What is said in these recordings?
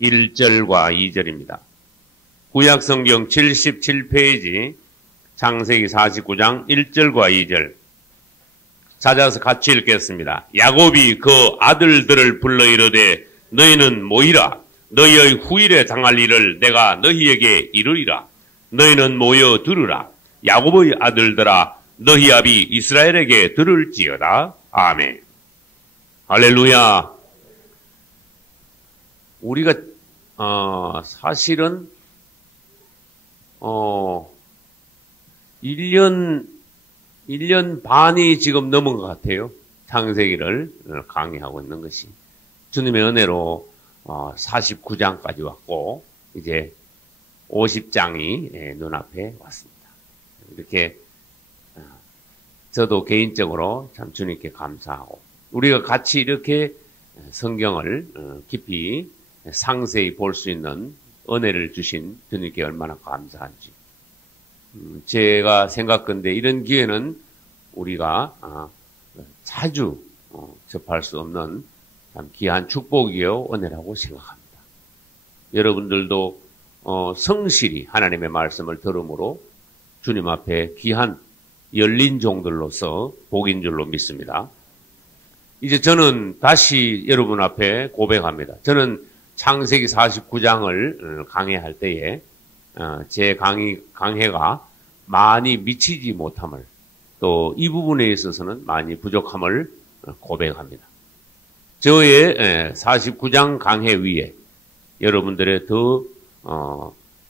1절과 2절입니다. 구약성경 77페이지 창세기 49장 1절과 2절 찾아서 같이 읽겠습니다. 야곱이 그 아들들을 불러 이르되 너희는 모이라. 너희의 후일에 당할 일을 내가 너희에게 이르리라. 너희는 모여 들으라. 야곱의 아들들아 너희 아비 이스라엘에게 들을지어다. 아멘. 할렐루야. 우리가 사실은 1년 반이 지금 넘은 것 같아요. 창세기를 강의하고 있는 것이. 주님의 은혜로 49장까지 왔고 이제 50장이 눈앞에 왔습니다. 이렇게 저도 개인적으로 참 주님께 감사하고 우리가 같이 이렇게 성경을 깊이 상세히 볼 수 있는 은혜를 주신 주님께 얼마나 감사한지. 제가 생각건데 이런 기회는 우리가 자주 접할 수 없는 참 귀한 축복이요 은혜라고 생각합니다. 여러분들도 성실히 하나님의 말씀을 들음으로 주님 앞에 귀한 열린 종들로서 복인 줄로 믿습니다. 이제 저는 다시 여러분 앞에 고백합니다. 저는 창세기 49장을 강해할 때에 제 강해가 많이 미치지 못함을 또 이 부분에 있어서는 많이 부족함을 고백합니다. 저의 49장 강해 위에 여러분들의 더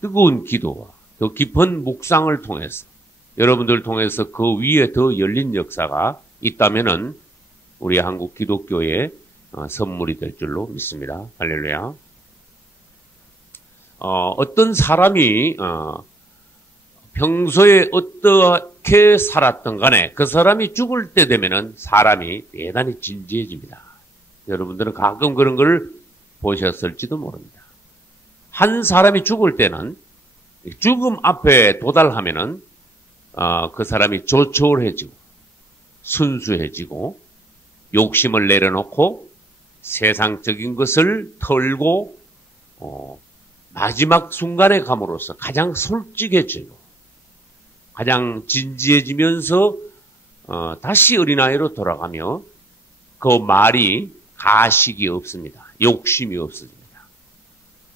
뜨거운 기도와 더 깊은 묵상을 통해서 여러분들을 통해서 그 위에 더 열린 역사가 있다면은 우리 한국 기독교의 선물이 될 줄로 믿습니다. 할렐루야. 어떤 사람이 평소에 어떻게 살았던 간에 그 사람이 죽을 때 되면은 사람이 대단히 진지해집니다. 여러분들은 가끔 그런 걸 보셨을지도 모릅니다. 한 사람이 죽을 때는 죽음 앞에 도달하면은 그 사람이 조촐해지고 순수해지고 욕심을 내려놓고 세상적인 것을 털고 마지막 순간에 감으로써 가장 솔직해지고 가장 진지해지면서 다시 어린아이로 돌아가며 그 말이 가식이 없습니다. 욕심이 없어집니다.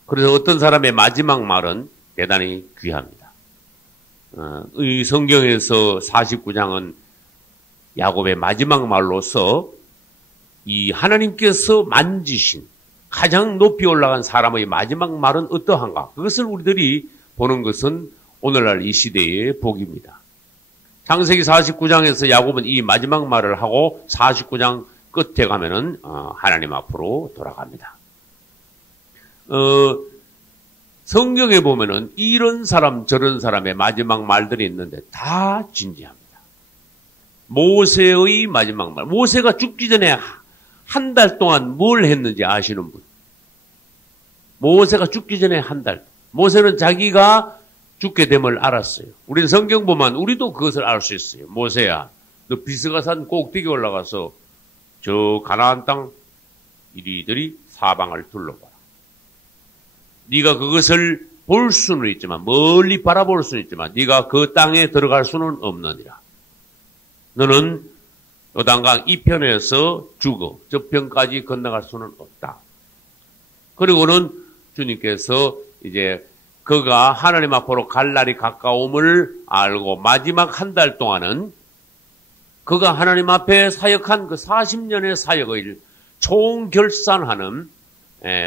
그래서 어떤 사람의 마지막 말은 대단히 귀합니다. 이 성경에서 49장은 야곱의 마지막 말로서 이 하나님께서 만지신 가장 높이 올라간 사람의 마지막 말은 어떠한가? 그것을 우리들이 보는 것은 오늘날 이 시대의 복입니다. 창세기 49장에서 야곱은 이 마지막 말을 하고 49장 끝에 가면은 하나님 앞으로 돌아갑니다. 성경에 보면은 이런 사람 저런 사람의 마지막 말들이 있는데 다 진지합니다. 모세의 마지막 말. 모세가 죽기 전에 한 달 동안 뭘 했는지 아시는 분? 모세가 죽기 전에 한 달. 모세는 자기가 죽게 됨을 알았어요. 우리는 성경 보면 우리도 그것을 알 수 있어요. 모세야, 너 비스가산 꼭대기 올라가서 저 가나안 땅 이리저리 사방을 둘러봐라. 네가 그것을 볼 수는 있지만 멀리 바라볼 수는 있지만 네가 그 땅에 들어갈 수는 없느니라. 너는 요단강 이편에서 죽어 저편까지 건너갈 수는 없다. 그리고는 주님께서 이제 그가 하나님 앞으로 갈 날이 가까움을 알고 마지막 한 달 동안은 그가 하나님 앞에 사역한 그 40년의 사역을 총결산하는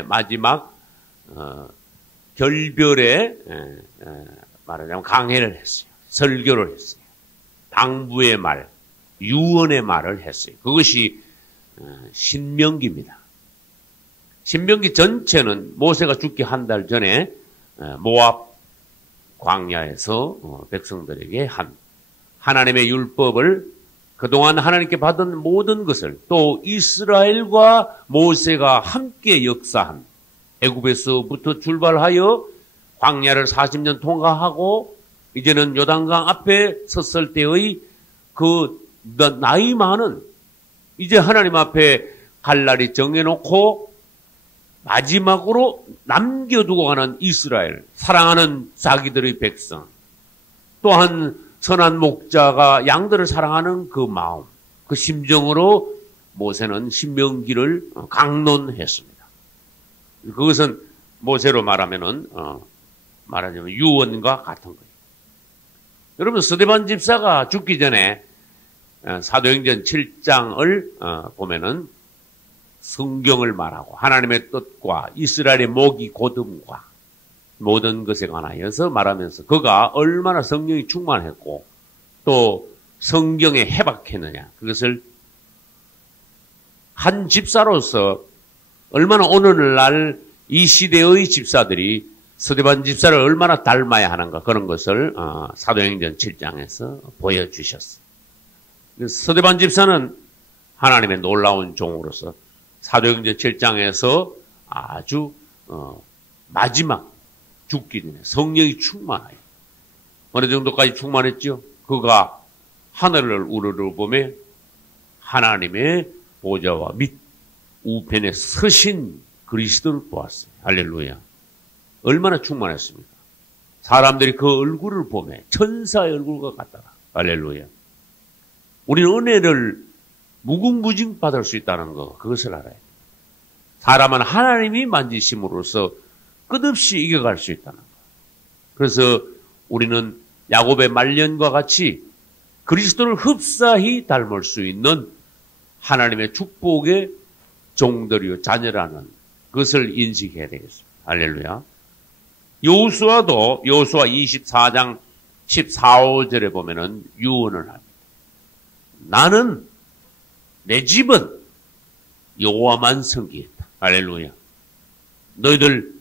마지막 결별의 말하자면 강해를 했어요. 설교를 했어요. 당부의 말, 유언의 말을 했어요. 그것이 신명기입니다. 신명기 전체는 모세가 죽기 한 달 전에 모압 광야에서 백성들에게 한 하나님의 율법을 그동안 하나님께 받은 모든 것을 또 이스라엘과 모세가 함께 역사한 애굽에서부터 출발하여 광야를 40년 통과하고 이제는 요단강 앞에 섰을 때의 그 나이 많은 이제 하나님 앞에 갈 날이 정해놓고 마지막으로 남겨두고 가는 이스라엘, 사랑하는 자기들의 백성, 또한 선한 목자가 양들을 사랑하는 그 마음, 그 심정으로 모세는 신명기를 강론했습니다. 그것은 모세로 말하자면 유언과 같은 거예요. 여러분, 스데반 집사가 죽기 전에 사도행전 7장을 보면은 성경을 말하고 하나님의 뜻과 이스라엘의 목이 곧음과 모든 것에 관하여서 말하면서 그가 얼마나 성령이 충만했고 또 성경에 해박했느냐, 그것을 한 집사로서 얼마나 오늘날 이 시대의 집사들이 스데반 집사를 얼마나 닮아야 하는가, 그런 것을 사도행전 7장에서 보여주셨어요. 스데반 집사는 하나님의 놀라운 종으로서 사도행전 7장에서 아주 마지막 죽기 전에 성령이 충만해요. 어느 정도까지 충만했죠? 그가 하늘을 우러러보며 하나님의 보좌와 및 우편에 서신 그리스도를 보았어요. 할렐루야. 얼마나 충만했습니까? 사람들이 그 얼굴을 보며 천사의 얼굴과 같더라. 할렐루야. 우리는 은혜를 무궁무진 받을 수 있다는 거, 그것을 알아야 돼요. 사람은 하나님이 만지심으로써 끝없이 이겨갈 수 있다는 거. 그래서 우리는 야곱의 말년과 같이 그리스도를 흡사히 닮을 수 있는 하나님의 축복의 종들이요 자녀라는 것을 인식해야 되겠습니다. 할렐루야. 여호수아도 여호수아 24장 14, 15절에 보면은 유언을 합니다. 나는 내 집은 여호와만 섬기겠다. 할렐루야. 너희들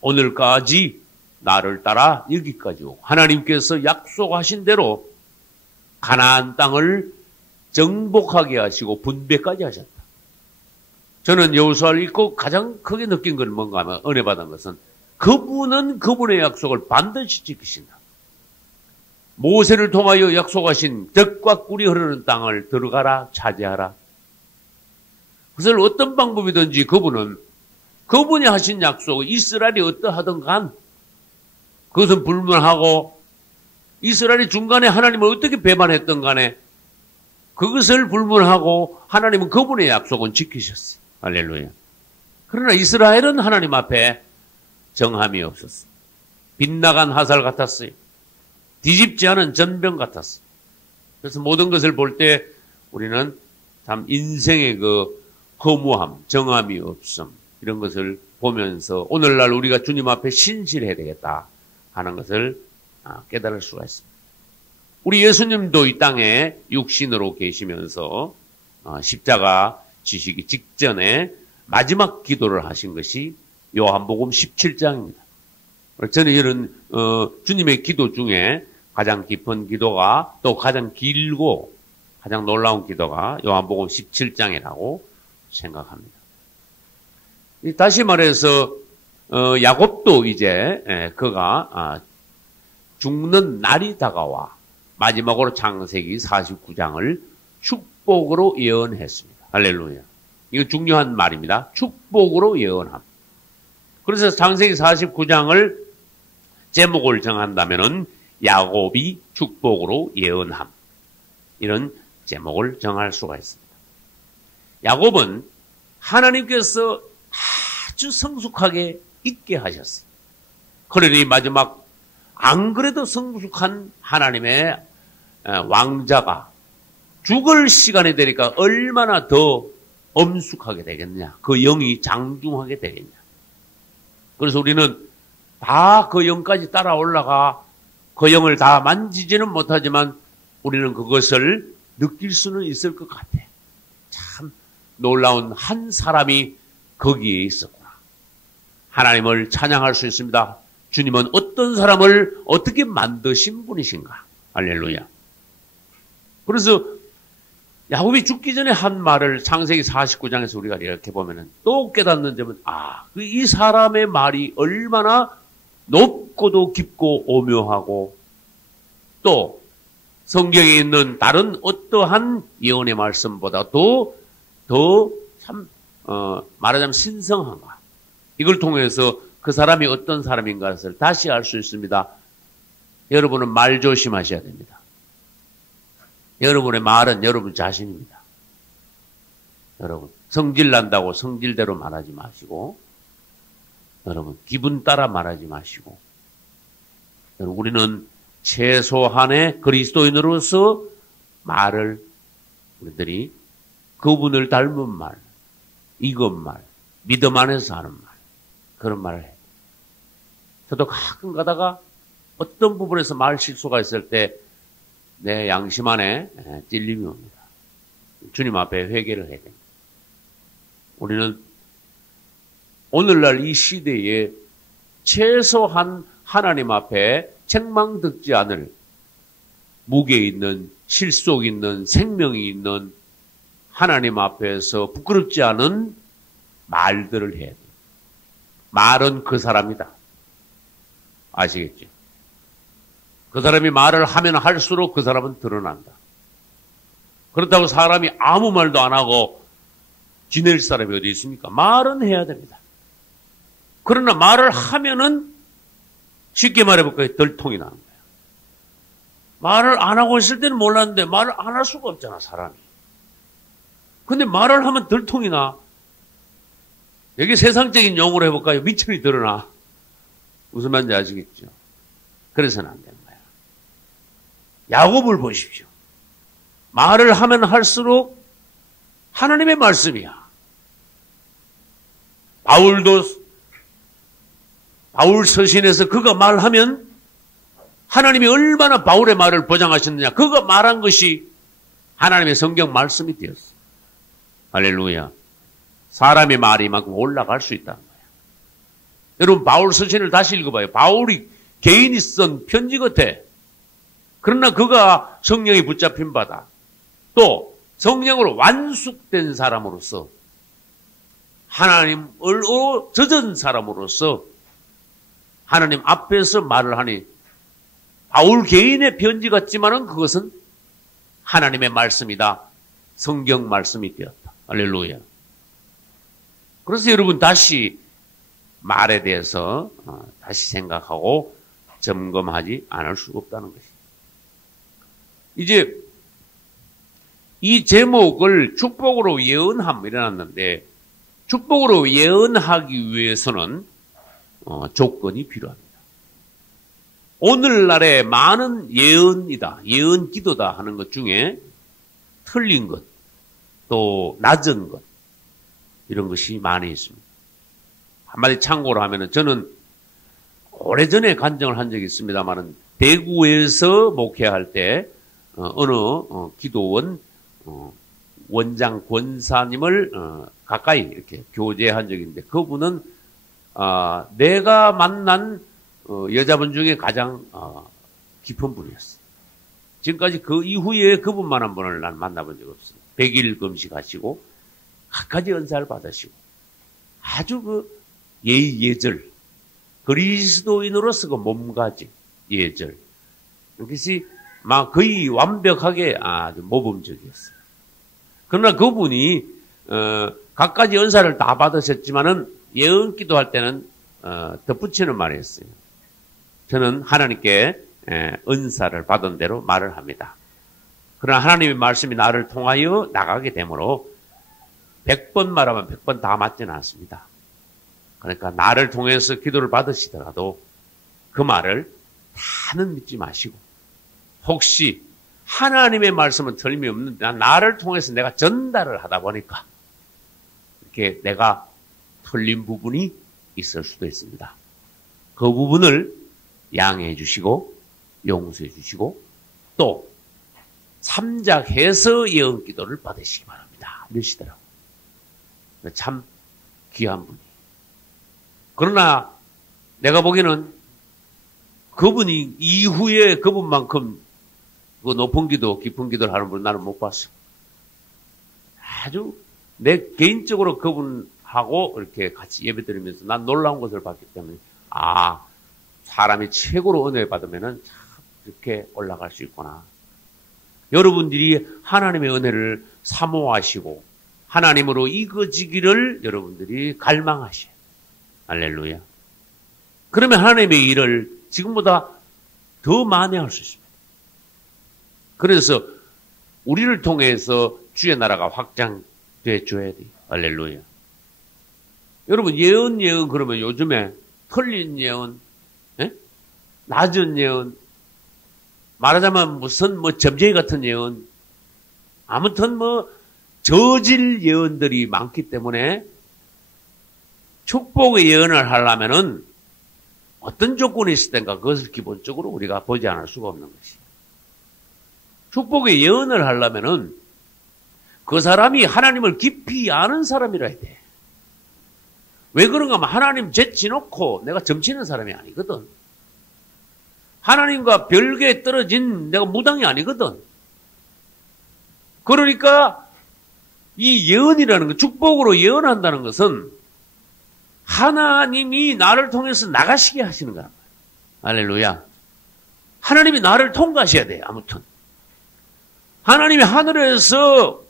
오늘까지 나를 따라 여기까지 오고 하나님께서 약속하신 대로 가나안 땅을 정복하게 하시고 분배까지 하셨다. 저는 여호수아를 읽고 가장 크게 느낀 건 뭔가 하면, 은혜 받은 것은 그분은 그분의 약속을 반드시 지키신다. 모세를 통하여 약속하신 젖과 꿀이 흐르는 땅을 들어가라, 차지하라. 그것을 어떤 방법이든지 그분이 하신 약속을 이스라엘이 어떠하든 간 그것은 불문하고, 이스라엘이 중간에 하나님을 어떻게 배반했던 간에 그것을 불문하고 하나님은 그분의 약속은 지키셨어요. 할렐루야. 그러나 이스라엘은 하나님 앞에 정함이 없었어요. 빗나간 화살 같았어요. 뒤집지 않은 전병 같았어요. 그래서 모든 것을 볼 때 우리는 참 인생의 그 허무함, 정함이 없음, 이런 것을 보면서 오늘날 우리가 주님 앞에 신실해야 되겠다 하는 것을 깨달을 수가 있습니다. 우리 예수님도 이 땅에 육신으로 계시면서 십자가 지시기 직전에 마지막 기도를 하신 것이 요한복음 17장입니다. 저는 이런 주님의 기도 중에 가장 깊은 기도가, 또 가장 길고 가장 놀라운 기도가 요한복음 17장이라고 생각합니다. 다시 말해서 야곱도 이제 그가 죽는 날이 다가와 마지막으로 창세기 49장을 축복으로 예언했습니다. 할렐루야. 이거 중요한 말입니다. 축복으로 예언함. 그래서 창세기 49장을 제목을 정한다면은 야곱이 축복으로 예언함, 이런 제목을 정할 수가 있습니다. 야곱은 하나님께서 아주 성숙하게 있게 하셨어요. 그러니 마지막 안 그래도 성숙한 하나님의 왕자가 죽을 시간이 되니까 얼마나 더 엄숙하게 되겠냐, 그 영이 장중하게 되겠냐. 그래서 우리는 다 그 영까지 따라 올라가 그 영을 다 만지지는 못하지만 우리는 그것을 느낄 수는 있을 것 같아. 참 놀라운 한 사람이 거기에 있었구나. 하나님을 찬양할 수 있습니다. 주님은 어떤 사람을 어떻게 만드신 분이신가. 할렐루야. 그래서 야곱이 죽기 전에 한 말을 창세기 49장에서 우리가 이렇게 보면은 또 깨닫는 점은, 이 사람의 말이 얼마나 높고도 깊고 오묘하고 또 성경에 있는 다른 어떠한 예언의 말씀보다도 더 참 말하자면 신성한가. 이걸 통해서 그 사람이 어떤 사람인가를 다시 알 수 있습니다. 여러분은 말 조심하셔야 됩니다. 여러분의 말은 여러분 자신입니다. 여러분, 성질 난다고 성질대로 말하지 마시고, 여러분, 기분 따라 말하지 마시고, 여러분, 우리는 최소한의 그리스도인으로서 말을, 우리들이 그분을 닮은 말, 이건 말, 믿음 안에서 하는 말, 그런 말을 해요. 저도 가끔 가다가 어떤 부분에서 말 실수가 있을 때 내 양심 안에 찔림이 옵니다. 주님 앞에 회개를 해야 됩니다. 우리는 오늘날 이 시대에 최소한 하나님 앞에 책망 듣지 않을 무게 있는 실속 있는 생명이 있는 하나님 앞에서 부끄럽지 않은 말들을 해야 돼요. 말은 그 사람이다. 아시겠죠? 그 사람이 말을 하면 할수록 그 사람은 드러난다. 그렇다고 사람이 아무 말도 안 하고 지낼 사람이 어디 있습니까? 말은 해야 됩니다. 그러나 말을 하면은 쉽게 말해볼까요? 덜통이 나는 거예요. 말을 안 하고 있을 때는 몰랐는데 말을 안 할 수가 없잖아, 사람이. 근데 말을 하면 덜통이 나. 여기 세상적인 용어로 해볼까요? 미천이 드러나. 무슨 말인지 아시겠죠? 그래서는 안 되는 거예요. 야곱을 보십시오. 말을 하면 할수록 하나님의 말씀이야. 바울 서신에서 그가 말하면 하나님이 얼마나 바울의 말을 보장하셨느냐. 그가 말한 것이 하나님의 성경 말씀이 되었어. 할렐루야. 사람의 말이 이만큼 올라갈 수 있다는 거예요. 여러분 바울 서신을 다시 읽어봐요. 바울이 개인이 쓴 편지 같아. 그러나 그가 성령이 붙잡힌 바다. 또 성령으로 완숙된 사람으로서 하나님으로 젖은 사람으로서 하나님 앞에서 말을 하니 바울 개인의 편지 같지만은 그것은 하나님의 말씀이다. 성경 말씀이 되었다. 할렐루야. 그래서 여러분 다시 말에 대해서 다시 생각하고 점검하지 않을 수 없다는 것입니다. 이제 이 제목을 축복으로 예언함 이래놨는데 축복으로 예언하기 위해서는 조건이 필요합니다. 오늘날에 많은 예언이다, 예언 기도다 하는 것 중에 틀린 것, 또 낮은 것 이런 것이 많이 있습니다. 한마디 참고로 하면은 저는 오래전에 간증을 한 적이 있습니다만은 대구에서 목회할 때 어느 기도원 원장 권사님을 가까이 이렇게 교제한 적이 있는데 그분은 내가 만난 여자분 중에 가장 깊은 분이었어요. 지금까지 그 이후에 그분만 한 분을 난 만나본 적 없어요. 100일 금식하시고 각가지 은사를 받으시고 아주 그 예절 그리스도인으로서 그 몸가짐 예절 이것이 막 거의 완벽하게 아주 모범적이었어요. 그러나 그분이 각가지 은사를 다 받으셨지만은 예언 기도할 때는 덧붙이는 말을 했어요. 저는 하나님께 은사를 받은 대로 말을 합니다. 그러나 하나님의 말씀이 나를 통하여 나가게 되므로 100번 말하면 100번 다 맞지는 않습니다. 그러니까 나를 통해서 기도를 받으시더라도 그 말을 다는 믿지 마시고 혹시 하나님의 말씀은 틀림이 없는데 나를 통해서 내가 전달을 하다 보니까 이렇게 내가 틀린 부분이 있을 수도 있습니다. 그 부분을 양해해 주시고 용서해 주시고 또 참작해서 예언 기도를 받으시기 바랍니다. 이러시더라고요. 참 귀한 분이. 그러나 내가 보기에는 그분이 이후에 그분만큼 그 높은 기도, 깊은 기도를 하는 분을 나는 못 봤어. 아주 내 개인적으로 그분하고 이렇게 같이 예배드리면서 난 놀라운 것을 봤기 때문에 사람이 최고로 은혜 받으면은 참 이렇게 올라갈 수 있구나. 여러분들이 하나님의 은혜를 사모하시고 하나님으로 이거지기를 여러분들이 갈망하셔요. 할렐루야. 그러면 하나님의 일을 지금보다 더 많이 할 수 있습니다. 그래서 우리를 통해서 주의 나라가 확장돼 줘야 돼요. 할렐루야. 여러분 예언 그러면 요즘에 틀린 예언, 낮은 예언, 말하자면 무슨 점쟁이 같은 예언, 아무튼 저질 예언들이 많기 때문에 축복의 예언을 하려면은 어떤 조건이 있을 텐가 그것을 기본적으로 우리가 보지 않을 수가 없는 것이에요. 축복의 예언을 하려면은 그 사람이 하나님을 깊이 아는 사람이라 해야 돼. 왜 그런가 하면 하나님 제치놓고 내가 점치는 사람이 아니거든. 하나님과 별개에 떨어진 내가 무당이 아니거든. 그러니까 이 예언이라는 것, 축복으로 예언한다는 것은 하나님이 나를 통해서 나가시게 하시는 거란 말이야. 할렐루야. 하나님이 나를 통과하셔야 돼. 아무튼 하나님이 하늘에서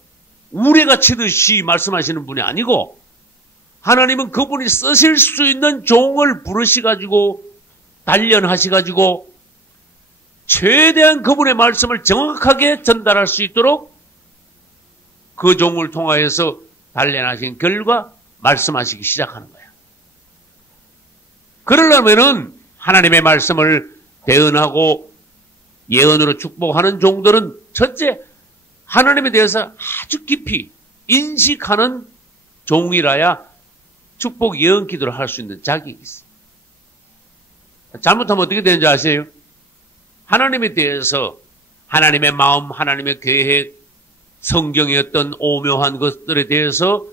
우레가 치듯이 말씀하시는 분이 아니고 하나님은 그분이 쓰실 수 있는 종을 부르시가지고 단련하시가지고 최대한 그분의 말씀을 정확하게 전달할 수 있도록 그 종을 통하여서 단련하신 결과 말씀하시기 시작하는 거야. 그러려면은 하나님의 말씀을 대언하고 예언으로 축복하는 종들은 첫째 하나님에 대해서 아주 깊이 인식하는 종이라야 축복 예언 기도를 할 수 있는 자격이 있어. 잘못하면 어떻게 되는지 아세요? 하나님에 대해서 하나님의 마음, 하나님의 계획, 성경의 어떤 오묘한 것들에 대해서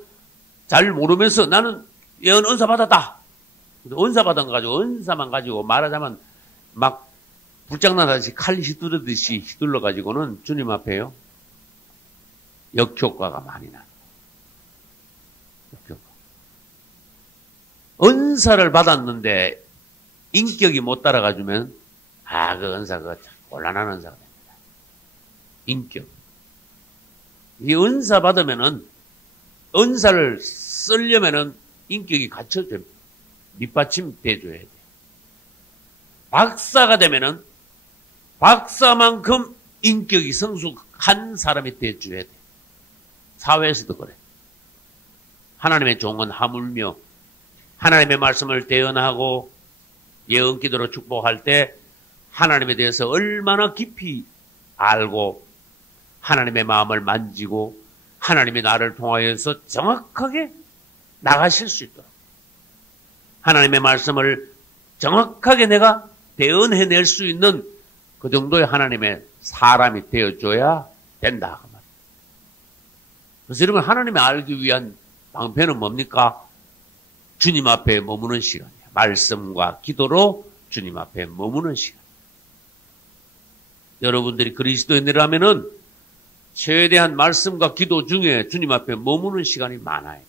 잘 모르면서 나는 예언 은사 받았다. 은사 받은 거 가지고 은사만 가지고 말하자면 막 불장난하듯이 칼 휘두르듯이 휘둘러 가지고는 주님 앞에요. 역효과가 많이 나요. 역효과. 은사를 받았는데 인격이 못 따라가주면 그 은사가 곤란한 은사가 됩니다. 인격. 이 은사 받으면은 은사를 쓰려면은 인격이 갖춰져 밑받침 돼줘야 돼. 박사가 되면은 박사만큼 인격이 성숙한 사람이 돼줘야 돼. 사회에서도 그래. 하나님의 종은 하물며 하나님의 말씀을 대언하고 예언 기도로 축복할 때 하나님에 대해서 얼마나 깊이 알고 하나님의 마음을 만지고 하나님이 나를 통하여서 정확하게 나가실 수 있도록 하나님의 말씀을 정확하게 내가 대언해낼 수 있는 그 정도의 하나님의 사람이 되어줘야 된다. 그래서 여러분 하나님을 알기 위한 방편은 뭡니까? 주님 앞에 머무는 시간이에요. 말씀과 기도로 주님 앞에 머무는 시간. 여러분들이 그리스도인이라면은 최대한 말씀과 기도 중에 주님 앞에 머무는 시간이 많아요.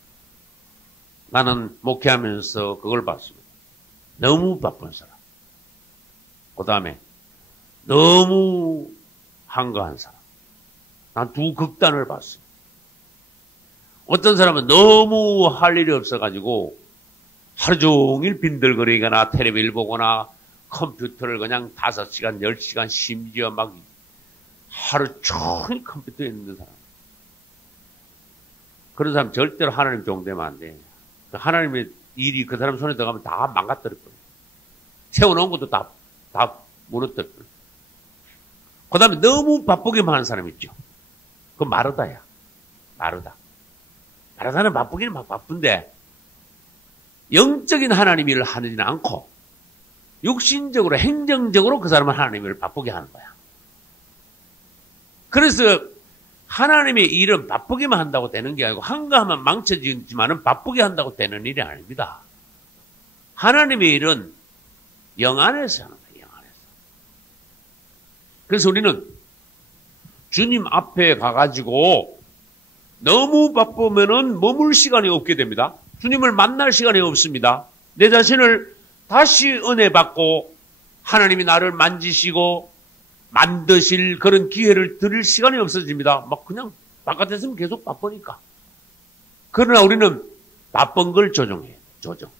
나는 목회하면서 그걸 봤습니다. 너무 바쁜 사람. 그 다음에 너무 한가한 사람. 난 두 극단을 봤어요. 어떤 사람은 너무 할 일이 없어가지고 하루 종일 빈들거리거나 텔레비를 보거나 컴퓨터를 그냥 5시간, 10시간 심지어 막 하루 종일 컴퓨터에 있는 사람. 그런 사람 절대로 하나님 종되면 안 돼. 하나님의 일이 그 사람 손에 들어가면 다 망가뜨릴 거예요. 세워놓은 것도 다 무너뜨릴 거예요. 그 다음에 너무 바쁘게만 하는 사람 있죠. 그건 마르다야. 마르다는 바쁘기는 막 바쁜데 영적인 하나님 일을 하지는 않고 육신적으로 행정적으로 그 사람은 하나님 일을 바쁘게 하는 거야. 그래서 하나님의 일은 바쁘게만 한다고 되는 게 아니고 한가하면 망쳐지지만은 바쁘게 한다고 되는 일이 아닙니다. 하나님의 일은 영 안에서 하는 거예요. 영 안에서. 그래서 우리는 주님 앞에 가가지고 너무 바쁘면은 머물 시간이 없게 됩니다. 주님을 만날 시간이 없습니다. 내 자신을 다시 은혜 받고 하나님이 나를 만지시고 만드실 그런 기회를 드릴 시간이 없어집니다. 막 그냥 바깥에 있으면 계속 바쁘니까. 그러나 우리는 바쁜 걸 조정해야 돼. 조정.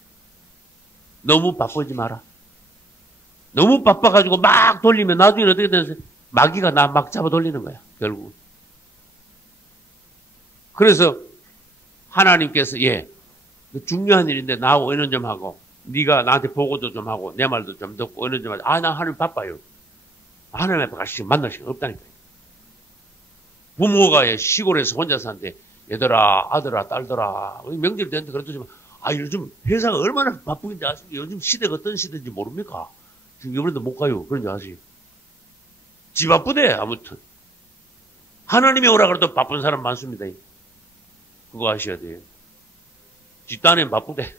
너무 바쁘지 마라. 너무 바빠가지고 막 돌리면 나중에 어떻게 되는지 마귀가 나 막 잡아 돌리는 거야, 결국. 그래서 하나님께서, 중요한 일인데 나하고 의논 좀 하고, 네가 나한테 보고도 좀 하고, 내 말도 좀 듣고 의논 좀 하자. 나 하나님 바빠요. 하나님 앞에 같이 만날 시간 없다니까요. 부모가 시골에서 혼자 사는데, 얘들아, 아들아, 딸들아, 명절 되는데 그랬더니만, 요즘 회사가 얼마나 바쁘긴지 아십니까? 요즘 시대가 어떤 시대인지 모릅니까? 지금 이번에도 못 가요. 그런지 아시? 집 바쁘대, 아무튼. 하나님이 오라 그래도 바쁜 사람 많습니다. 그거 아셔야 돼요. 집단엔 바쁘대.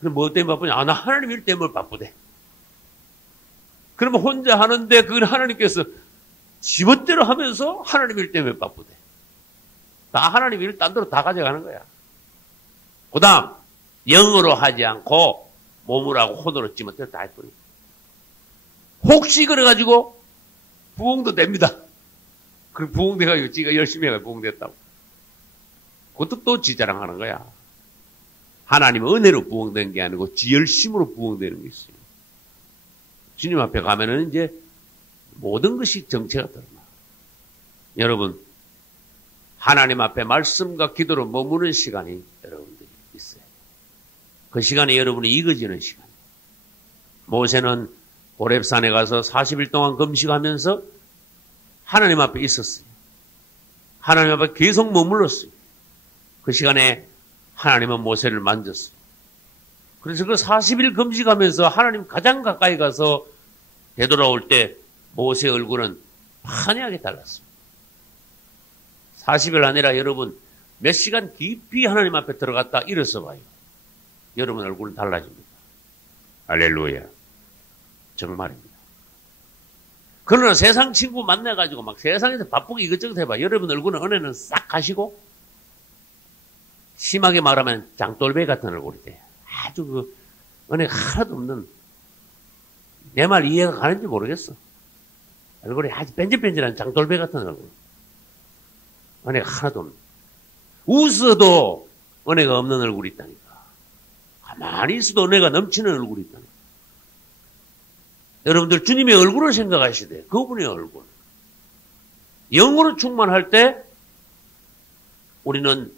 그럼 뭐 때문에 바쁘냐? 나 하나님 일 때문에 바쁘대. 그러면 혼자 하는데 그걸 하나님께서 지멋대로 하면서 하나님 일 때문에 바쁘대. 다 하나님 일을 딴 데로 다 가져가는 거야. 그 다음, 영으로 하지 않고 몸으로 하고 혼으로 지멋대로 다 해버려. 혹시 그래가지고 부흥도 됩니다. 그럼 부흥돼가지고 지가 열심히 해가지고 부흥됐다고. 그것도 또 지자랑하는 거야. 하나님은 은혜로 부흥된 게 아니고 지 열심으로 부흥되는 게 있어요. 주님 앞에 가면은 이제 모든 것이 정체가 드러나. 여러분, 하나님 앞에 말씀과 기도로 머무는 시간이 여러분들이 있어요. 그 시간에 여러분이 익어지는 시간. 모세는 호렙산에 가서 40일 동안 금식하면서 하나님 앞에 있었어요. 하나님 앞에 계속 머물렀어요. 그 시간에 하나님은 모세를 만졌어요. 그래서 그 40일 금식하면서 하나님 가장 가까이 가서 되돌아올 때 모세 얼굴은 환하게 달랐습니다. 40일 아니라 여러분 몇 시간 깊이 하나님 앞에 들어갔다 일어서 봐요. 여러분 얼굴은 달라집니다. 할렐루야. 정말입니다. 그러나 세상 친구 만나가지고 막 세상에서 바쁘게 이것저것 해봐. 여러분 얼굴은 은혜는 싹 가시고 심하게 말하면 장돌배 같은 얼굴이 돼. 아주 그 은혜가 하나도 없는, 내 말 이해가 가는지 모르겠어. 얼굴이 아주 뺀질뺀질한 장돌배 같은 얼굴. 은혜가 하나도 없는. 웃어도 은혜가 없는 얼굴이 있다니까. 가만히 있어도 은혜가 넘치는 얼굴이 있다니까. 여러분들 주님의 얼굴을 생각하셔야 돼요. 그분의 얼굴. 영으로 충만할 때 우리는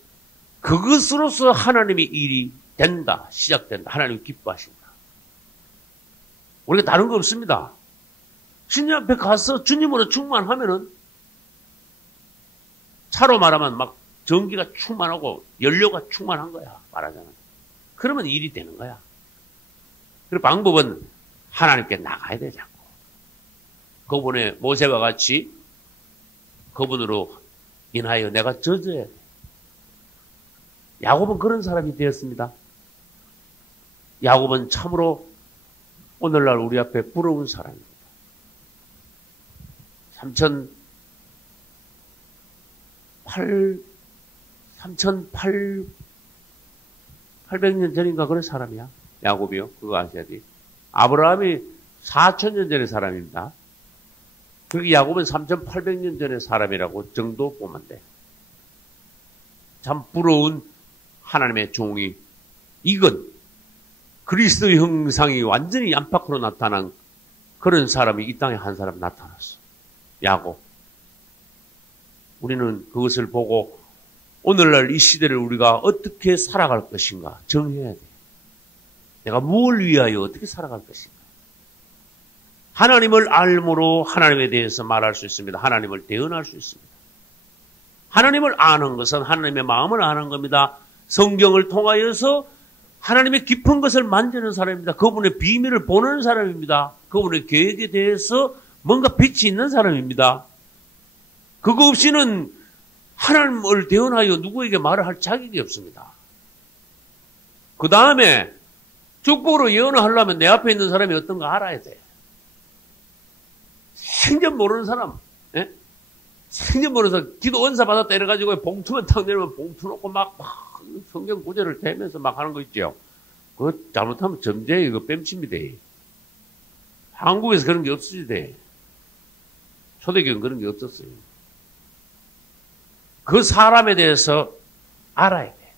그것으로서 하나님의 일이 된다, 시작된다. 하나님 기뻐하신다. 우리가 다른 거 없습니다. 주님 앞에 가서 주님으로 충만하면은 차로 말하면 막 전기가 충만하고 연료가 충만한 거야. 말하자면. 그러면 일이 되는 거야. 그 방법은 하나님께 나가야 되지 않고 그분의 모세와 같이 그분으로 인하여 내가 젖어야 돼. 야곱은 그런 사람이 되었습니다. 야곱은 참으로 오늘날 우리 앞에 부러운 사람입니다. 3,800년 전인가 그런 사람이야. 야곱이요. 그거 아셔야 돼. 아브라함이 4,000년 전의 사람입니다. 그리고 야곱은 3,800년 전의 사람이라고 정도 보면 돼. 참 부러운 하나님의 종이, 이건 그리스도의 형상이 완전히 안팎으로 나타난 그런 사람이 이 땅에 한 사람 나타났어. 야곱. 우리는 그것을 보고 오늘날 이 시대를 우리가 어떻게 살아갈 것인가 정해야 돼. 내가 무엇을 위하여 어떻게 살아갈 것인가. 하나님을 알므로 하나님에 대해서 말할 수 있습니다. 하나님을 대언할 수 있습니다. 하나님을 아는 것은 하나님의 마음을 아는 겁니다. 성경을 통하여서 하나님의 깊은 것을 만지는 사람입니다. 그분의 비밀을 보는 사람입니다. 그분의 계획에 대해서 뭔가 빛이 있는 사람입니다. 그거 없이는 하나님을 대언하여 누구에게 말을 할 자격이 없습니다. 그 다음에 축복으로 예언을 하려면 내 앞에 있는 사람이 어떤가 알아야 돼. 생전 모르는 사람, 생전 모르면서 기도 은사 받았다 이래가지고 봉투만 탁 내리면 봉투 놓고 막 성경 구절을 대면서 막 하는 거 있죠. 그거 잘못하면 점쟁이 이거 뺨칩니다. 한국에서 그런 게 없어야 돼. 초대교회는 그런 게 없었어요. 그 사람에 대해서 알아야 돼.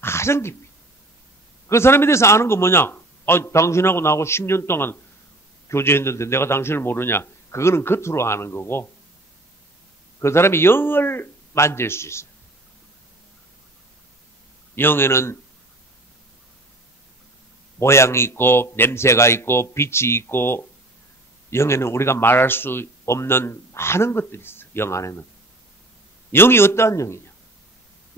가장 깊이. 그 사람에 대해서 아는 건 뭐냐? 당신하고 나하고 10년 동안 교제했는데 내가 당신을 모르냐? 그거는 겉으로 아는 거고, 그 사람이 영을 만질 수 있어요. 영에는 모양이 있고, 냄새가 있고, 빛이 있고, 영에는 우리가 말할 수 없는 많은 것들이 있어요. 영 안에는. 영이 어떠한 영이냐?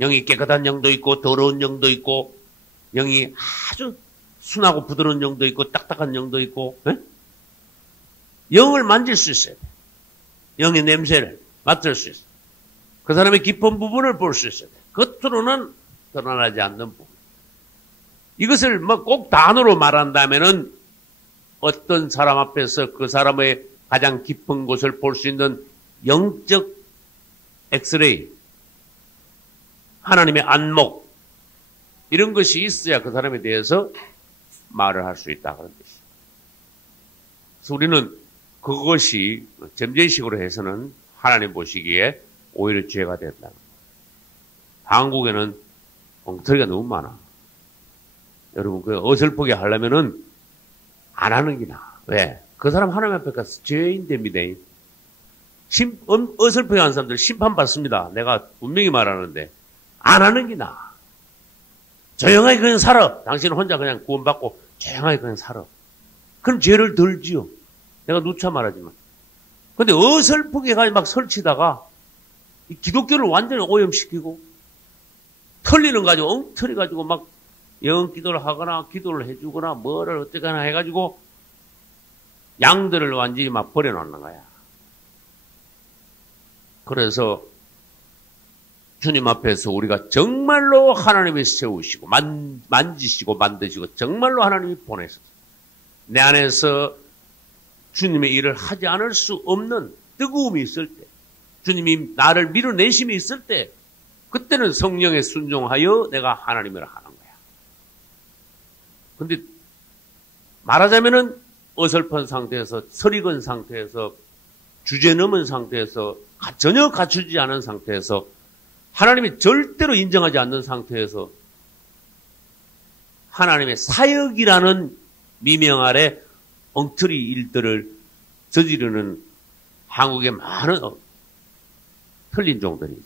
영이 깨끗한 영도 있고, 더러운 영도 있고, 영이 아주 순하고 부드러운 영도 있고, 딱딱한 영도 있고, 에? 영을 만질 수 있어야 돼. 영의 냄새를 맡을 수 있어요. 그 사람의 깊은 부분을 볼 수 있어야 돼. 겉으로는 드러나지 않는 부분. 이것을 뭐 꼭 단어로 말한다면은 어떤 사람 앞에서 그 사람의 가장 깊은 곳을 볼 수 있는 영적 엑스레이, 하나님의 안목, 이런 것이 있어야 그 사람에 대해서 말을 할 수 있다. 그런 뜻이에요. 그래서 우리는 그것이 점쟁이식으로 해서는 하나님 보시기에 오히려 죄가 된다. 한국에는 엉터리가 너무 많아. 여러분, 그 어설프게 하려면은 안 하는 게 나아. 왜? 그 사람 하나님 앞에 가서 죄인 됩니다. 어설프게 하는 사람들 심판받습니다. 내가 분명히 말하는데, 안 하는 게 나아. 조용하게 그냥 살아. 당신은 혼자 그냥 구원받고 조용하게 그냥 살아. 그럼 죄를 덜 지어. 내가 누차 말하지만. 근데 어설프게 가지고 막 설치다가 이 기독교를 완전히 오염시키고 틀리는 가지고 엉터리 가지고 막 영 기도를 하거나 기도를 해주거나 뭐를 어떻게나 해가지고 양들을 완전히 막 버려놓는 거야. 그래서 주님 앞에서 우리가 정말로 하나님이 세우시고 만지시고 만드시고 정말로 하나님이 보내셨어요. 내 안에서 주님의 일을 하지 않을 수 없는 뜨거움이 있을 때, 주님이 나를 밀어내심이 있을 때, 그때는 성령에 순종하여 내가 하나님을 하는 거야. 근데 말하자면은 어설픈 상태에서, 설익은 상태에서, 주제 넘은 상태에서, 전혀 갖추지 않은 상태에서, 하나님이 절대로 인정하지 않는 상태에서 하나님의 사역이라는 미명 아래 엉터리 일들을 저지르는 한국의 많은 틀린 종들이 있어요.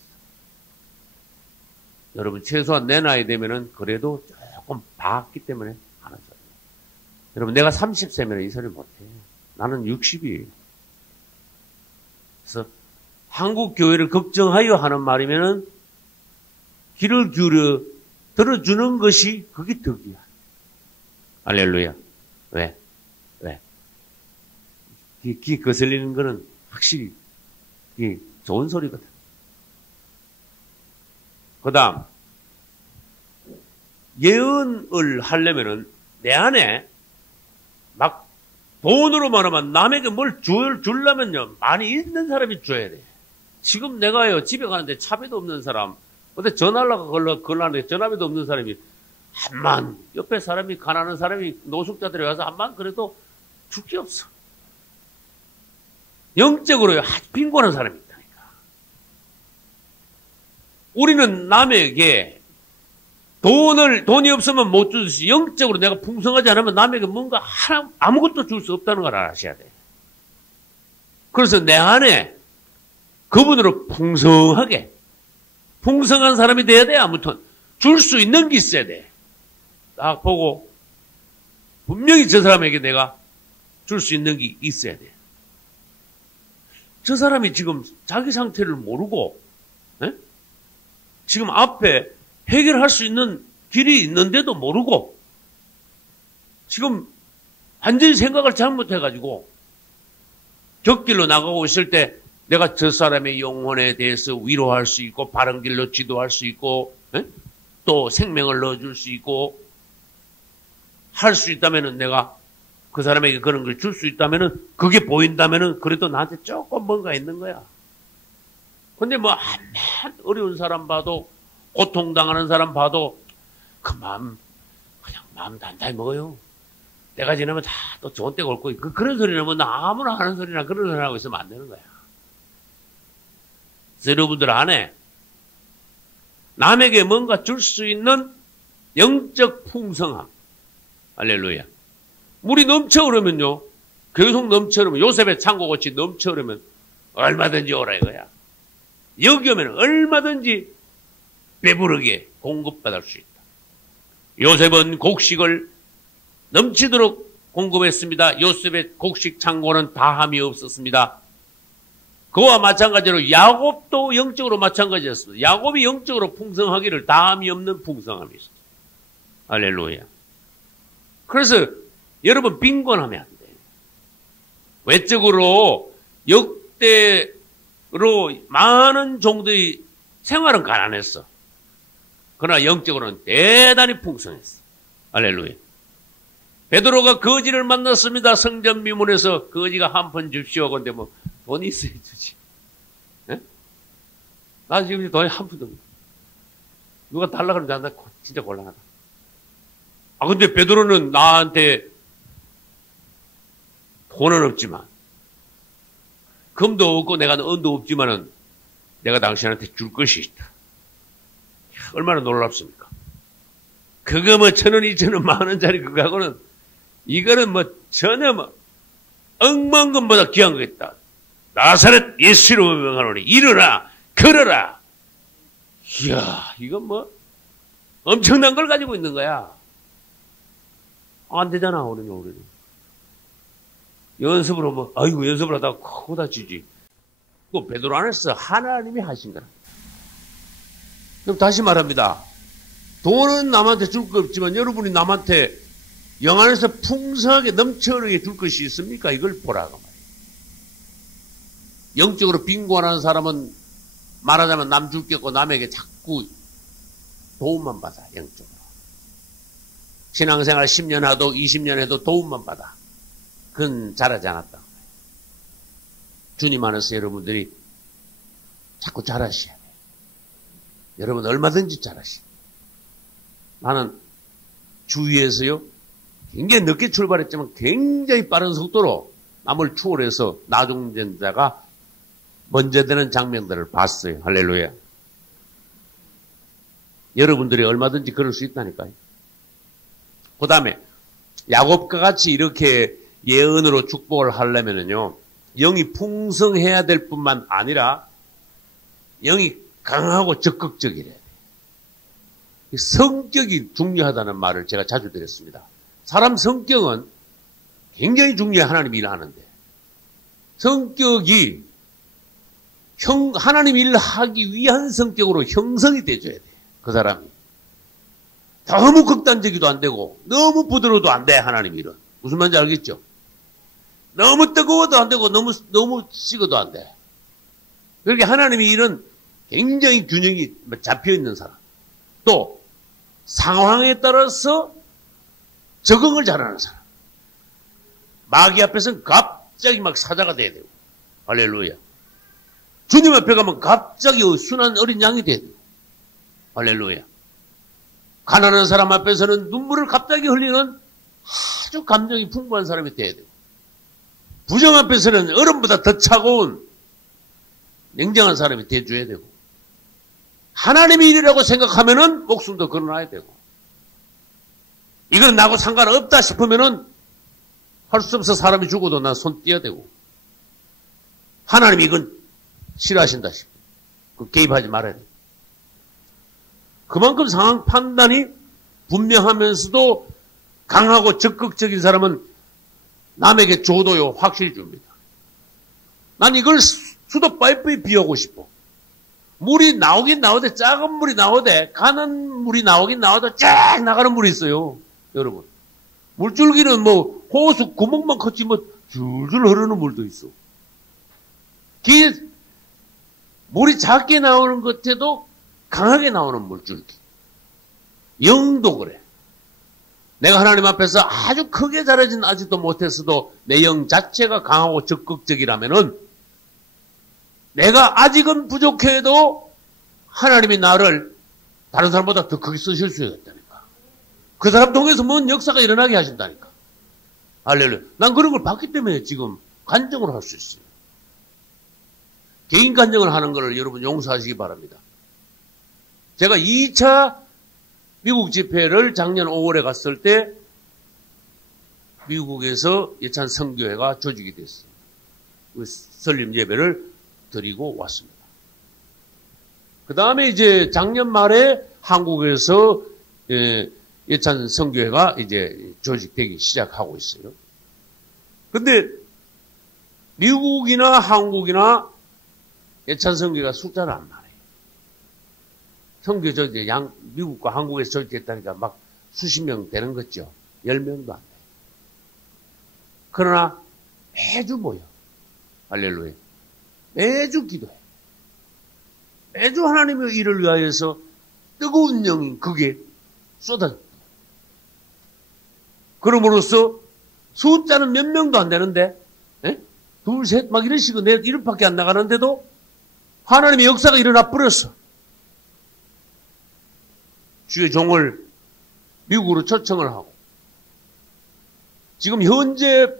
여러분, 최소한 내 나이 되면은 그래도 조금 봤기 때문에 하는 소리예요. 여러분, 내가 30세면 이 소리 못해. 나는 60이에요. 그래서 한국 교회를 걱정하여 하는 말이면은 귀를 기울여 들어주는 것이 그게 덕이야. 할렐루야. 왜? 귀 거슬리는 거는 확실히 이게 좋은 소리거든. 그 다음, 예언을 하려면은 내 안에 막 돈으로 말하면 남에게 뭘 주려면요, 많이 있는 사람이 줘야 돼. 지금 내가요, 집에 가는데 차비도 없는 사람, 어디 전화하려고 걸라는데 전화비도 없는 사람이 한만, 옆에 사람이, 가난한 사람이, 노숙자들이 와서 한만 그래도 줄 게 없어. 영적으로요, 빈곤한 사람이 있다니까. 우리는 남에게 돈이 없으면 못 주듯이 영적으로 내가 풍성하지 않으면 남에게 뭔가 아무것도 줄 수 없다는 걸 아셔야 돼. 그래서 내 안에 그분으로 풍성하게, 풍성한 사람이 돼야 돼. 아무튼 줄 수 있는 게 있어야 돼. 딱 보고 분명히 저 사람에게 내가 줄 수 있는 게 있어야 돼. 저 사람이 지금 자기 상태를 모르고 지금 앞에 해결할 수 있는 길이 있는데도 모르고 지금 완전히 생각을 잘못해가지고 곁길로 나가고 있을 때 내가 저 사람의 영혼에 대해서 위로할 수 있고 바른 길로 지도할 수 있고 또 생명을 넣어줄 수 있고 할 수 있다면은 내가 그 사람에게 그런 걸 줄 수 있다면은 그게 보인다면은 그래도 나한테 조금 뭔가 있는 거야. 근데 뭐 어려운 사람 봐도 고통당하는 사람 봐도 그 마음 그냥 마음 단단히 먹어요. 때가 지나면 다 또 좋은 때가 올 거예요. 그런 소리는 뭐 아무나 하는 소리나 그런 소리 하고 있으면 안 되는 거야. 그래서 여러분들 안에 남에게 뭔가 줄 수 있는 영적 풍성함, 할렐루야. 물이 넘쳐 흐르면요. 계속 넘쳐 흐르면 요셉의 창고같이 넘쳐 흐르면 얼마든지 오라 이거야. 여기 오면 얼마든지 배부르게 공급받을 수 있다. 요셉은 곡식을 넘치도록 공급했습니다. 요셉의 곡식 창고는 다함이 없었습니다. 그와 마찬가지로 야곱도 영적으로 마찬가지였습니다. 야곱이 영적으로 풍성하기를 다함이 없는 풍성함이 있었어요. 할렐루야. 그래서 여러분 빈곤하면 안 돼요. 외적으로 역대로 많은 종들이 생활은 가난했어. 그러나 영적으로는 대단히 풍성했어. 할렐루야. 베드로가 거지를 만났습니다. 성전 미문에서 거지가 한 푼 줍시오. 근데 뭐 돈 있어야 주지. 예? 나 지금 돈이 한 푼도 없어. 누가 달라 그러면 나 진짜 곤란하다. 아 근데 베드로는 나한테 돈은 없지만 금도 없고 내가 은도 없지만은 내가 당신한테 줄 것이 있다. 얼마나 놀랍습니까? 그거 뭐 1,000원, 2,000원, 10,000원짜리 그거하고는 이거는 뭐 전혀 뭐 억만금보다 귀한 거 있다. 나사렛 예수로 명하노니 일어나 걸어라. 이야 이건 뭐 엄청난 걸 가지고 있는 거야. 안 되잖아 우리는. 연습을 하면 아이고 연습을 하다가 크고 다치지. 그거 베드로 안 했어. 하나님이 하신 거라. 그럼 다시 말합니다. 돈은 남한테 줄 거 없지만 여러분이 남한테 영 안에서 풍성하게 넘쳐흐르게 줄 것이 있습니까? 이걸 보라고 말이에요. 영적으로 빈곤한 사람은 말하자면 남 줄 게 없고 남에게 자꾸 도움만 받아. 영적으로. 신앙생활 10년 하도 20년 해도 도움만 받아. 그건 잘하지 않았다. 주님 안에서 여러분들이 자꾸 잘하셔야 돼요. 여러분 얼마든지 잘하셔야 돼요. 나는 주위에서요. 굉장히 늦게 출발했지만 굉장히 빠른 속도로 남을 추월해서 나중된 자가 먼저 되는 장면들을 봤어요. 할렐루야. 여러분들이 얼마든지 그럴 수 있다니까요. 그 다음에 야곱과 같이 이렇게 예언으로 축복을 하려면요. 영이 풍성해야 될 뿐만 아니라 영이 강하고 적극적이래야 돼요. 성격이 중요하다는 말을 제가 자주 드렸습니다. 사람 성격은 굉장히 중요해. 하나님 일하는데 성격이 하나님 일을 하기 위한 성격으로 형성이 돼줘야 돼. 그 사람이 너무 극단적이도 안 되고 너무 부드러워도 안 돼. 하나님 일은 무슨 말인지 알겠죠? 너무 뜨거워도 안 되고 너무 식어도 안 돼. 그렇게 하나님의 일은 굉장히 균형이 잡혀 있는 사람. 또 상황에 따라서 적응을 잘하는 사람. 마귀 앞에서는 갑자기 막 사자가 돼야 되고. 할렐루야. 주님 앞에 가면 갑자기 순한 어린 양이 돼야 되고. 할렐루야. 가난한 사람 앞에서는 눈물을 갑자기 흘리는 아주 감정이 풍부한 사람이 돼야 되고. 부정 앞에서는 얼음보다 더 차가운 냉정한 사람이 돼줘야 되고. 하나님의 일이라고 생각하면은 목숨도 걸어놔야 되고. 이건 나하고 상관없다 싶으면은 할 수 없어 사람이 죽어도 난 손 떼야 되고. 하나님이 이건 싫어하신다 싶어. 그 개입하지 말아야 돼. 그만큼 상황 판단이 분명하면서도 강하고 적극적인 사람은 남에게 줘도요 확실히 줍니다. 난 이걸 수도 파이프에 비우고 싶어. 물이 나오긴 나오되 작은 물이 나오되 가는 물이 나오긴 나와도 쫙 나가는 물이 있어요. 여러분. 물줄기는 뭐 호수 구멍만 컸지 뭐 줄줄 흐르는 물도 있어. 물이 작게 나오는 것에도 강하게 나오는 물줄기. 영도 그래. 내가 하나님 앞에서 아주 크게 자라진 아직도 못했어도 내 영 자체가 강하고 적극적이라면은 내가 아직은 부족해도 하나님이 나를 다른 사람보다 더 크게 쓰실 수 있다니까. 그 사람 통해서 뭔 역사가 일어나게 하신다니까. 할렐루야. 난 그런 걸 봤기 때문에 지금 간증을 할 수 있어요. 개인 간증을 하는 걸 여러분 용서하시기 바랍니다. 제가 2차 미국 집회를 작년 5월에 갔을 때 미국에서 예찬 선교회가 조직이 됐어요. 그 설립 예배를 드리고 왔습니다. 그 다음에 이제 작년 말에 한국에서 예찬 선교회가 이제 조직되기 시작하고 있어요. 근데 미국이나 한국이나 예찬 선교회가 숫자를 안 말해요. 선교 이제 미국과 한국에서 조직했다니까 막 수십 명 되는 거죠. 10명도 안 돼요. 그러나 매주 모여. 할렐루야. 매주 기도해. 매주 하나님의 일을 위하여서 뜨거운 영이 그게 쏟아져. 그럼으로써 숫자는 몇 명도 안 되는데, 둘, 셋, 막 이런 식으로 내 이름밖에 안 나가는데도 하나님의 역사가 일어나 버렸어. 주의 종을 미국으로 초청을 하고, 지금 현재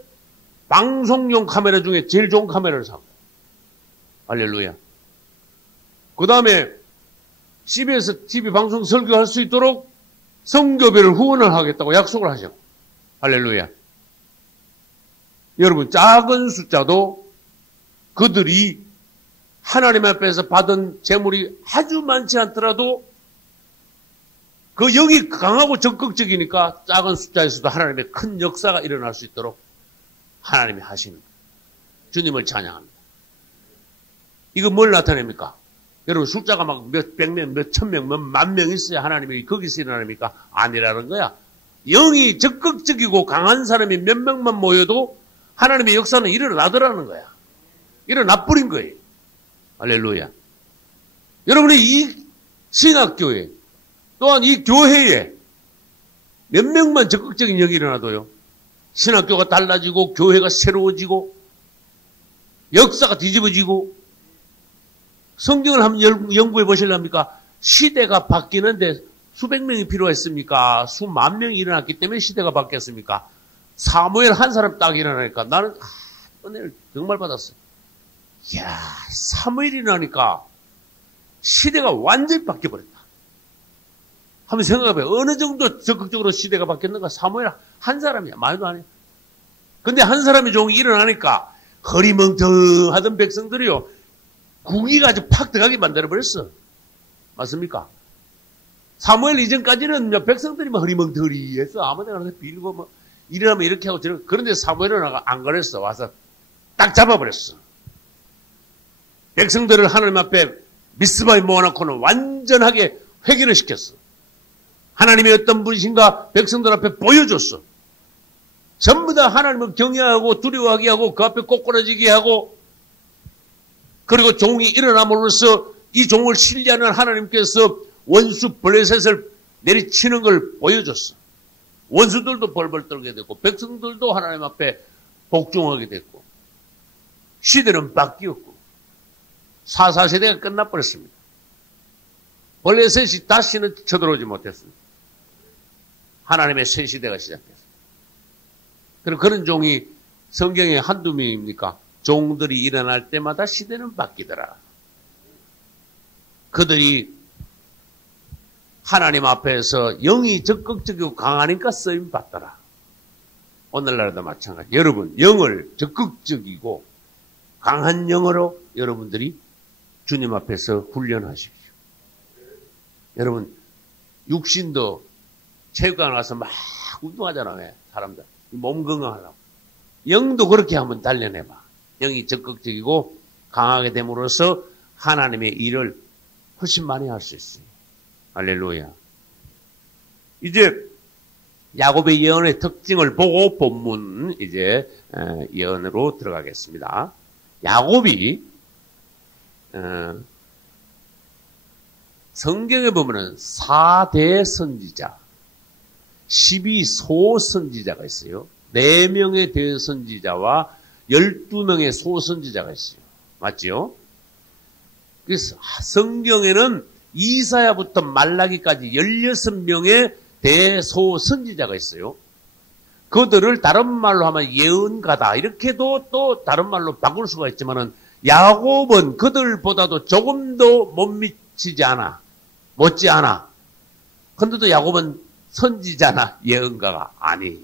방송용 카메라 중에 제일 좋은 카메라를 사고, 할렐루야. 그 다음에 CBS TV 방송 설교할 수 있도록 선교비를 후원을 하겠다고 약속을 하셨고, 할렐루야. 여러분, 작은 숫자도 그들이 하나님 앞에서 받은 재물이 아주 많지 않더라도 그 영이 강하고 적극적이니까 작은 숫자에서도 하나님의 큰 역사가 일어날 수 있도록 하나님이 하시는 거예요. 주님을 찬양합니다. 이거 뭘 나타냅니까? 여러분, 숫자가 막 몇백 명, 몇천 명, 몇 만 명 있어야 하나님이 거기서 일어납니까? 아니라는 거야. 영이 적극적이고 강한 사람이 몇 명만 모여도 하나님의 역사는 일어나더라는 거야. 일어나버린 거예요. 할렐루야. 여러분의 이 신학교에 또한 이 교회에 몇 명만 적극적인 영이 일어나도요. 신학교가 달라지고 교회가 새로워지고 역사가 뒤집어지고 성경을 한번 연구해 보실랍니까? 시대가 바뀌는데 수백 명이 필요했습니까? 수만 명이 일어났기 때문에 시대가 바뀌었습니까? 사무엘 한 사람 딱 일어나니까 나는 은혜를 정말 받았어요. 이야, 사무엘이 일어나니까 시대가 완전히 바뀌어버렸다. 한번 생각해봐요. 어느 정도 적극적으로 시대가 바뀌었는가? 사무엘 한 사람이야. 말도 안 해. 근데 한 사람의 종이 일어나니까 허리멍텅하던 백성들이요. 구기가 아주 팍 들어가게 만들어버렸어. 맞습니까? 사무엘 이전까지는 백성들이 막 허리멍텅해서 아무데나 가서 빌고 뭐 일어나면 이렇게 하고 저렇게. 그런데 사무엘은 안 그랬어. 와서 딱 잡아버렸어. 백성들을 하나님 앞에 미스바에 모아놓고는 완전하게 회개를 시켰어. 하나님이 어떤 분이신가 백성들 앞에 보여줬어. 전부 다 하나님을 경외하고 두려워하게 하고 그 앞에 꼬꾸라지게 하고 그리고 종이 일어남으로써 이 종을 신뢰하는 하나님께서 원수 블레셋을 내리치는 걸 보여줬어. 원수들도 벌벌 떨게 됐고 백성들도 하나님 앞에 복종하게 됐고 시대는 바뀌었고 사사시대가 끝나버렸습니다. 블레셋이 다시는 쳐들어오지 못했습니다. 하나님의 새 시대가 시작됐습니다. 그럼 그런 종이 성경에 한두 명입니까? 종들이 일어날 때마다 시대는 바뀌더라. 그들이 하나님 앞에서 영이 적극적이고 강하니까 쓰임 받더라. 오늘날도 마찬가지. 여러분, 영을 적극적이고 강한 영으로 여러분들이 주님 앞에서 훈련하십시오. 여러분, 육신도 체육관 가서 막 운동하잖아, 왜? 사람들. 몸 건강하려고. 영도 그렇게 한번 단련해봐. 영이 적극적이고 강하게 됨으로써 하나님의 일을 훨씬 많이 할 수 있어요. 할렐루야. 이제 야곱의 예언의 특징을 보고 본문 이제 예언으로 들어가겠습니다. 야곱이 성경에 보면은 4대 선지자, 12소 선지자가 있어요. 4명의 대선지자와 12명의 소선지자가 있어요. 맞죠? 그래서 성경에는 이사야부터 말라기까지 16명의 대소선지자가 있어요. 그들을 다른 말로 하면 예언가다 이렇게도 또 다른 말로 바꿀 수가 있지만은 야곱은 그들보다도 조금 더 못 미치지 않아. 못지 않아. 그런데도 야곱은 선지자나 예언가가 아니.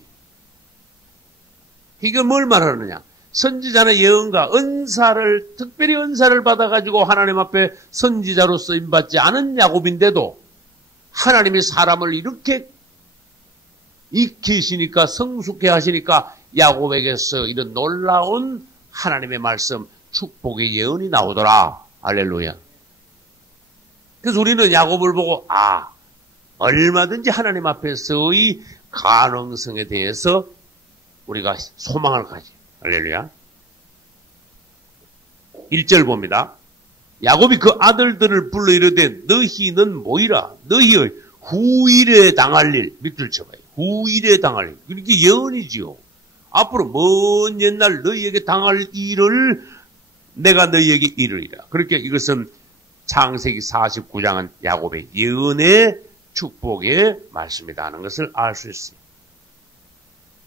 이게 뭘 말하느냐? 선지자는 예언과 은사를, 특별히 은사를 받아가지고 하나님 앞에 선지자로 쓰임받지 않은 야곱인데도 하나님이 사람을 이렇게 익히시니까, 성숙해 하시니까 야곱에게서 이런 놀라운 하나님의 말씀, 축복의 예언이 나오더라. 할렐루야. 그래서 우리는 야곱을 보고, 얼마든지 하나님 앞에서의 가능성에 대해서 우리가 소망을 가지. 할렐루야. 1절 봅니다. 야곱이 그 아들들을 불러 이르되 너희는 모이라. 너희의 후일에 당할 일. 밑줄 쳐봐요. 후일에 당할 일. 그렇게 예언이지요. 앞으로 먼 옛날 너희에게 당할 일을 내가 너희에게 이르리라. 그렇게 이것은 창세기 49장은 야곱의 예언의 축복의 말씀이다 하는 것을 알 수 있어요.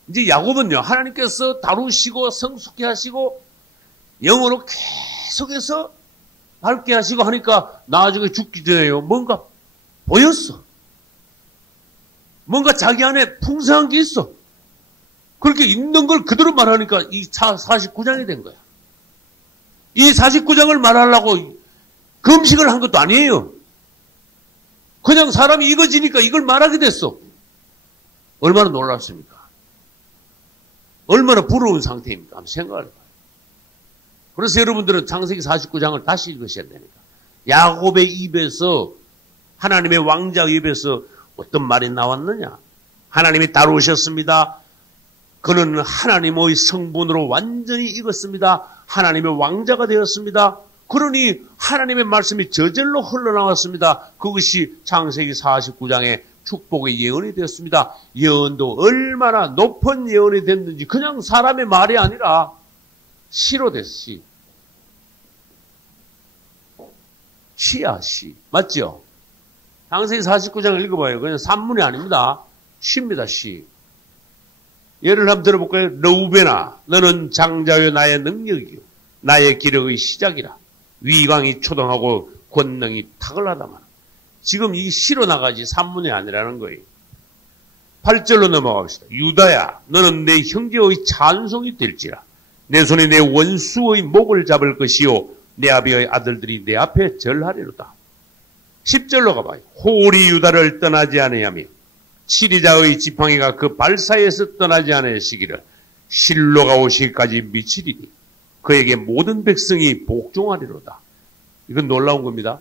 이제 야곱은요, 하나님께서 다루시고 성숙해 하시고 영으로 계속해서 밝게 하시고 하니까 나중에 죽기 전에요, 뭔가 보였어. 뭔가 자기 안에 풍성한 게 있어. 그렇게 있는 걸 그대로 말하니까 이 49장이 된 거야. 이 49장을 말하려고 금식을 한 것도 아니에요. 그냥 사람이 익어지니까 이걸 말하게 됐어. 얼마나 놀랍습니까? 얼마나 부러운 상태입니까? 한번 생각을 해봐요. 그래서 여러분들은 창세기 49장을 다시 읽으셔야 되니까. 야곱의 입에서, 하나님의 왕자의 입에서 어떤 말이 나왔느냐? 하나님이 다루셨습니다. 그는 하나님의 성분으로 완전히 익었습니다. 하나님의 왕자가 되었습니다. 그러니 하나님의 말씀이 저절로 흘러나왔습니다. 그것이 창세기 49장의 축복의 예언이 되었습니다. 예언도 얼마나 높은 예언이 됐는지 그냥 사람의 말이 아니라 시로 됐지. 시야, 시. 맞죠? 창세기 49장을 읽어봐요. 그냥 산문이 아닙니다. 시입니다, 시. 예를 한번 들어볼까요? 르우벤아, 너는 장자요 나의 능력이요 나의 기력의 시작이라. 위강이 초동하고 권능이 탁월하다만. 지금 이 시로 나가지 산문이 아니라는 거예요. 8절로 넘어갑시다. 유다야, 너는 내 형제의 찬송이 될지라. 내 손에 내 원수의 목을 잡을 것이요 내 아비의 아들들이 내 앞에 절하리로다. 10절로 가봐요. 홀이 유다를 떠나지 아니하며 치리자의 지팡이가 그 발사에서 떠나지 아니하시기를 실로가 오시기까지 미치리니 그에게 모든 백성이 복종하리로다. 이건 놀라운 겁니다.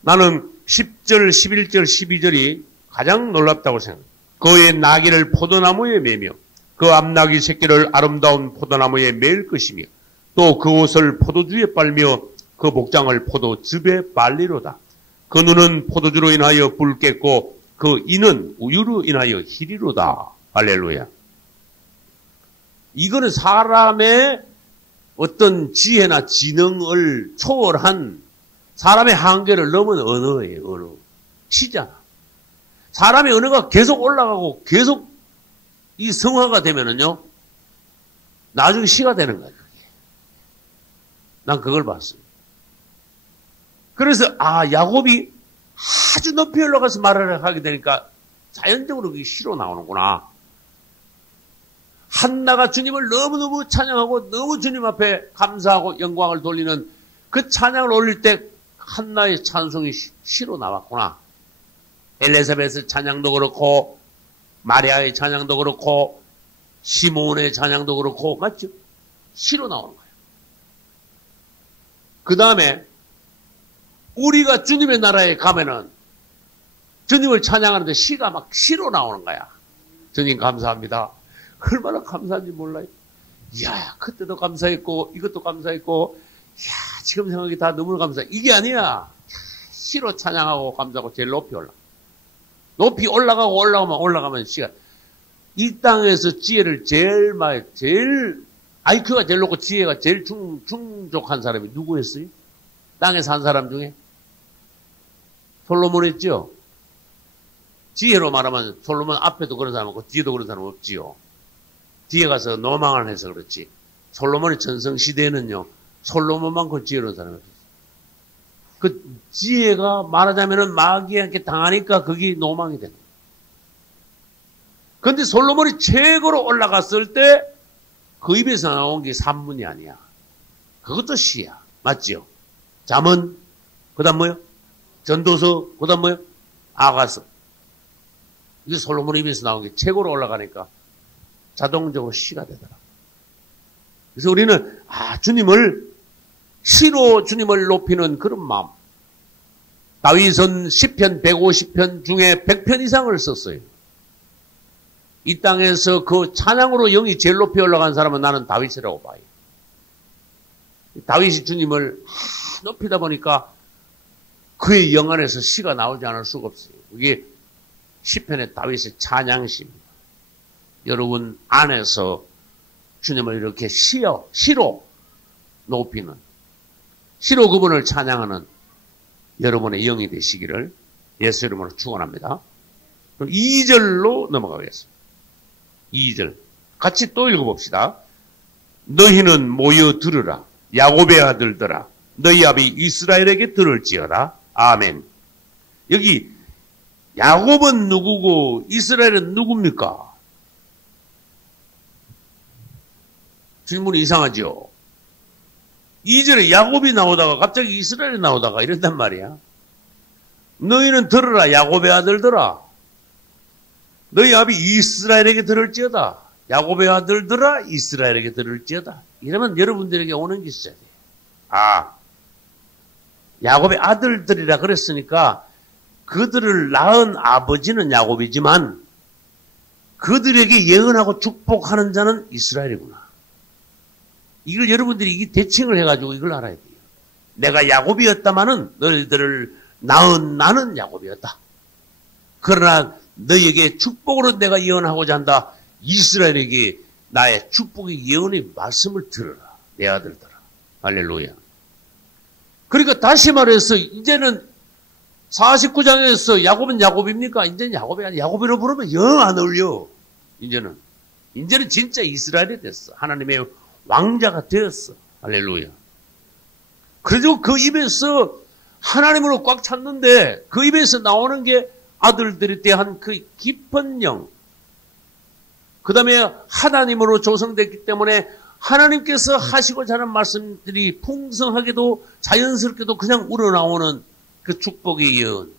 나는 10절, 11절, 12절이 가장 놀랍다고 생각합니다. 그의 나귀를 포도나무에 매며 그 앞나귀 새끼를 아름다운 포도나무에 매일 것이며 또 그 옷을 포도주에 빨며 그 복장을 포도즙에 빨리로다. 그 눈은 포도주로 인하여 붉겠고 그 이는 우유로 인하여 희리로다. 할렐루야. 이거는 사람의 어떤 지혜나 지능을 초월한 사람의 한계를 넘은 언어예요. 언어. 시잖아. 사람의 언어가 계속 올라가고 계속 이 성화가 되면은요, 나중에 시가 되는 거예요. 그게. 난 그걸 봤습니다. 그래서 야곱이 아주 높이 올라가서 말을 하게 되니까 자연적으로 그게 시로 나오는구나. 한나가 주님을 너무너무 찬양하고 너무 주님 앞에 감사하고 영광을 돌리는 그 찬양을 올릴 때 한나의 찬송이 시로 나왔구나. 엘리사벳의 찬양도 그렇고 마리아의 찬양도 그렇고 시몬의 찬양도 그렇고 맞죠? 시로 나오는 거예요. 그 다음에 우리가 주님의 나라에 가면은 주님을 찬양하는데 시가 막 시로 나오는 거야. 주님 감사합니다. 얼마나 감사한지 몰라요. 이야, 그때도 감사했고 이것도 감사했고 이야, 지금 생각이 다 너무 감사해. 이게 아니야. 시로 찬양하고 감사하고 제일 높이 올라가. 높이 올라가고 올라가면 시가 이 땅에서 지혜를 제일 IQ가 제일 높고 지혜가 제일 충족한 사람이 누구였어요? 땅에 산 사람 중에 솔로몬이었죠. 지혜로 말하면 솔로몬 앞에도 그런 사람 없고 뒤에도 그런 사람 없지요. 뒤에 가서 노망을 해서 그렇지. 솔로몬의 전성 시대에는요, 솔로몬만큼 지혜로운 사람이 없었어요. 그 지혜가 말하자면은 마귀한테 당하니까 그게 노망이 되는 거예요. 그런데 솔로몬이 최고로 올라갔을 때 그 입에서 나온 게 산문이 아니야. 그것도 시야. 맞지요? 잠언, 그 다음 뭐요? 전도서, 그 다음 뭐요? 아가서. 이게 솔로몬 입에서 나온 게 최고로 올라가니까 자동적으로 시가 되더라. 그래서 우리는, 시로 주님을 높이는 그런 마음. 다윗은 시편 150편 중에 100편 이상을 썼어요. 이 땅에서 그 찬양으로 영이 제일 높이 올라간 사람은 나는 다윗이라고 봐요. 다윗이 주님을 높이다 보니까 그의 영 안에서 시가 나오지 않을 수가 없어요. 이게 시편의 다윗의 찬양시입니다. 여러분 안에서 주님을 이렇게 시로 높이는, 시로 그분을 찬양하는 여러분의 영이 되시기를 예수 이름으로 축원합니다. 그럼 2절로 넘어가겠습니다. 2절 같이 또 읽어봅시다. 너희는 모여 들으라. 야곱의 아들들아, 너희 아비 이스라엘에게 들을지어다. 아멘. 여기 야곱은 누구고 이스라엘은 누굽니까? 질문이 이상하죠? 2절에 야곱이 나오다가 갑자기 이스라엘이 나오다가 이런단 말이야. 너희는 들으라. 야곱의 아들들아, 너희 아비 이스라엘에게 들을지어다. 야곱의 아들들아, 이스라엘에게 들을지어다. 이러면 여러분들에게 오는 게 있어야 돼요. 야곱의 아들들이라 그랬으니까 그들을 낳은 아버지는 야곱이지만 그들에게 예언하고 축복하는 자는 이스라엘이구나. 이걸 여러분들이 이 대칭을 해가지고 이걸 알아야 돼요. 내가 야곱이었다마는 너희들을 낳은 나는 야곱이었다. 그러나 너희에게 축복으로 내가 예언하고자 한다. 이스라엘에게 나의 축복의 예언의 말씀을 들어라. 내 아들들아. 할렐루야. 그러니까 다시 말해서 이제는 49장에서 야곱은 야곱입니까? 이제는 야곱이 아니야. 야곱이라고 부르면 영 안 어울려. 이제는 진짜 이스라엘이 됐어. 하나님의 왕자가 되었어. 할렐루야. 그래도 그 입에서 하나님으로 꽉 찼는데 그 입에서 나오는 게 아들들에 대한 그 깊은 영, 그 다음에 하나님으로 조성됐기 때문에 하나님께서 하시고자 하는 말씀들이 풍성하게도 자연스럽게도 그냥 우러나오는 그 축복의 예언.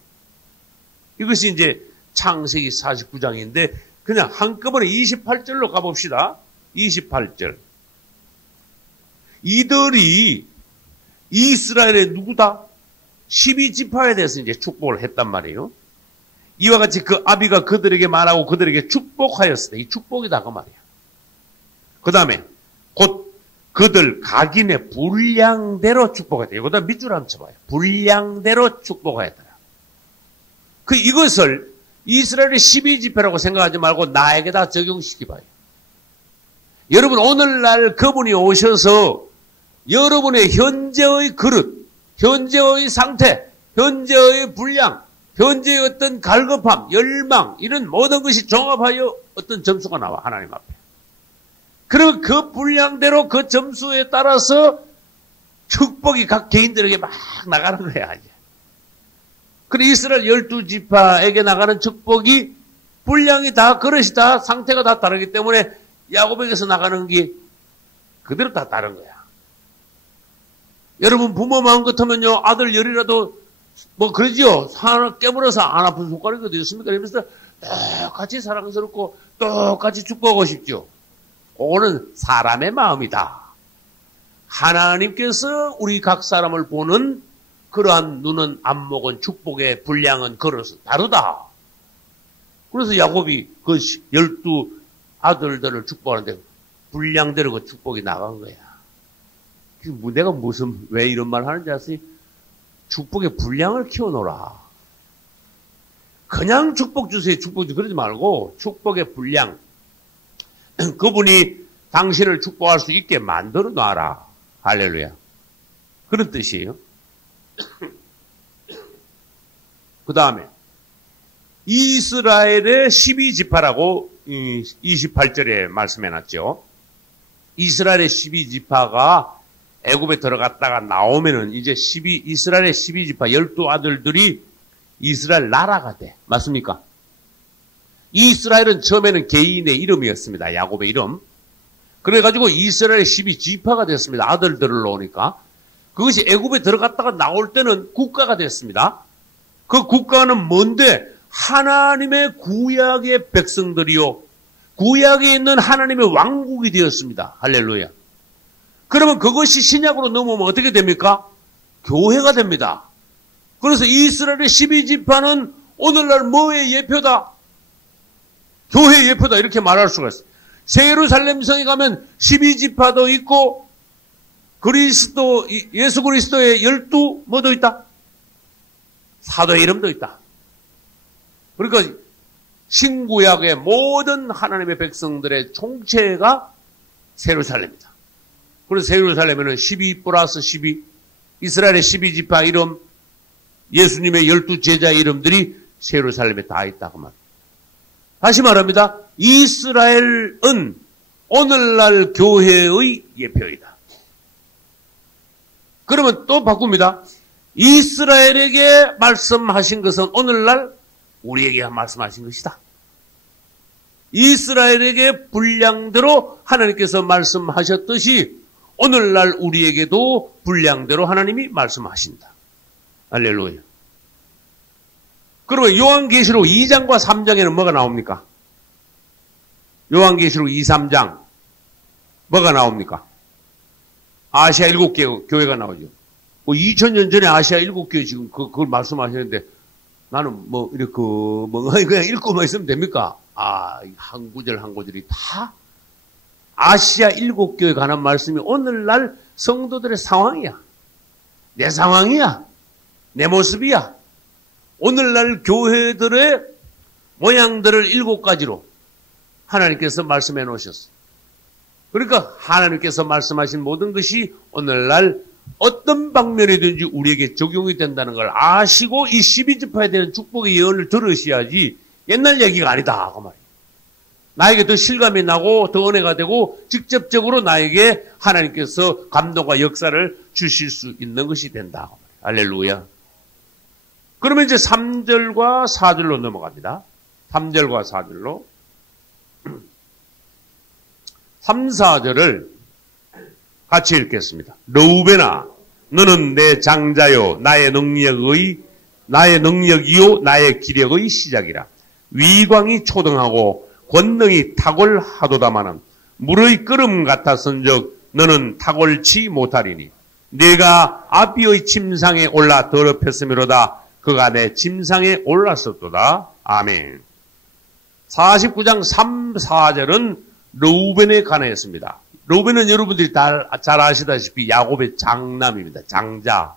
이것이 이제 창세기 49장인데 그냥 한꺼번에 28절로 가봅시다. 28절. 이들이 이스라엘의 누구다? 12지파에 대해서 이제 축복을 했단 말이에요. 이와 같이 그 아비가 그들에게 말하고 그들에게 축복하였으되, 이 축복이다 그 말이야. 그 다음에 곧 그들 각인의 분량대로 축복하였다. 이거다 밑줄 한번 쳐봐요. 분량대로 축복하였다. 이것을 이스라엘의 12지파라고 생각하지 말고 나에게다 적용시켜봐요. 여러분 오늘날 그분이 오셔서 여러분의 현재의 그릇, 현재의 상태, 현재의 분량, 현재의 어떤 갈급함, 열망, 이런 모든 것이 종합하여 어떤 점수가 나와, 하나님 앞에. 그리고 그 분량대로 그 점수에 따라서 축복이 각 개인들에게 막 나가는 거야, 이제. 그리고 이스라엘 12지파에게 나가는 축복이 분량이 다, 그릇이 다, 상태가 다 다르기 때문에 야곱에게서 나가는 게 그대로 다 다른 거야. 여러분 부모 마음 같으면요, 아들 열이라도 뭐 그러지요. 하나 깨물어서 안 아픈 손가락이 어디 있습니까? 이러면서 똑같이 사랑스럽고 똑같이 축복하고 싶죠. 그거는 사람의 마음이다. 하나님께서 우리 각 사람을 보는 그러한 눈은, 안목은, 축복의 분량은, 그릇은 다르다. 그래서 야곱이 그 12 아들들을 축복하는데 분량대로 그 축복이 나간 거야. 내가 왜 이런 말 하는지 아세요? 축복의 분량을 키워놓으라. 그냥 축복 주세요, 축복 주세요. 그러지 말고 축복의 분량. 그분이 당신을 축복할 수 있게 만들어 놔라. 할렐루야. 그런 뜻이에요. 그 다음에 이스라엘의 12지파라고 28절에 말씀해놨죠. 이스라엘의 12지파가 애굽에 들어갔다가 나오면은 이제 이스라엘의 12지파 12아들들이 이스라엘 나라가 돼. 맞습니까? 이스라엘은 처음에는 개인의 이름이었습니다. 야곱의 이름. 그래가지고 이스라엘의 12지파가 됐습니다. 아들들을 놓으니까. 그것이 애굽에 들어갔다가 나올 때는 국가가 됐습니다. 그 국가는 뭔데? 하나님의 구약의 백성들이요. 구약에 있는 하나님의 왕국이 되었습니다. 할렐루야. 그러면 그것이 신약으로 넘어오면 어떻게 됩니까? 교회가 됩니다. 그래서 이스라엘의 12지파는 오늘날 뭐의 예표다? 교회의 예표다. 이렇게 말할 수가 있어요. 새 예루살렘 성에 가면 12지파도 있고 예수 그리스도의 12 뭐도 있다? 사도의 이름도 있다. 그러니까 신구약의 모든 하나님의 백성들의 총체가 새 예루살렘이다. 그래서 새 예루살렘에는 12 플러스 12 이스라엘의 12지파 이름 예수님의 12제자 이름들이 새 예루살렘에 다 있다고 말합니다. 다시 말합니다. 이스라엘은 오늘날 교회의 예표이다. 그러면 또 바꿉니다. 이스라엘에게 말씀하신 것은 오늘날 우리에게 말씀하신 것이다. 이스라엘에게 분량대로 하나님께서 말씀하셨듯이 오늘날 우리에게도 분량대로 하나님이 말씀하신다. 할렐루야. 그러면 요한계시록 2장과 3장에는 뭐가 나옵니까? 요한계시록 2, 3장 뭐가 나옵니까? 아시아 7개 교회가 나오죠. 2000년 전에 아시아 7개 지금 그걸 말씀하시는데 나는 이렇게 그냥 읽고만 있으면 됩니까? 한 구절 한 구절이 다 아시아 7교회에 관한 말씀이 오늘날 성도들의 상황이야. 내 상황이야. 내 모습이야. 오늘날 교회들의 모양들을 7가지로 하나님께서 말씀해 놓으셨어. 그러니까 하나님께서 말씀하신 모든 것이 오늘날 어떤 방면이든지 우리에게 적용이 된다는 걸 아시고 이 12지파에 대한 축복의 예언을 들으셔야지 옛날 얘기가 아니다. 그 말이에요. 나에게 더 실감이 나고 더 은혜가 되고 직접적으로 나에게 하나님께서 감동과 역사를 주실 수 있는 것이 된다. 할렐루야. 그러면 이제 3절과 4절로 넘어갑니다. 3절과 4절로. 3, 4절을 같이 읽겠습니다. 르우벤아, 너는 내 장자요, 나의 능력이요, 나의 기력의 시작이라. 위광이 초등하고 권능이 탁월하도다마는 물의 끓음 같았은즉 너는 탁월치 못하리니 네가 아비의 침상에 올라 더럽혔으므로다. 그가 내 침상에 올랐었도다. 아멘. 49장 3, 4절은 르우벤에 관하였습니다. 르우벤은 여러분들이 잘 아시다시피 야곱의 장남입니다. 장자.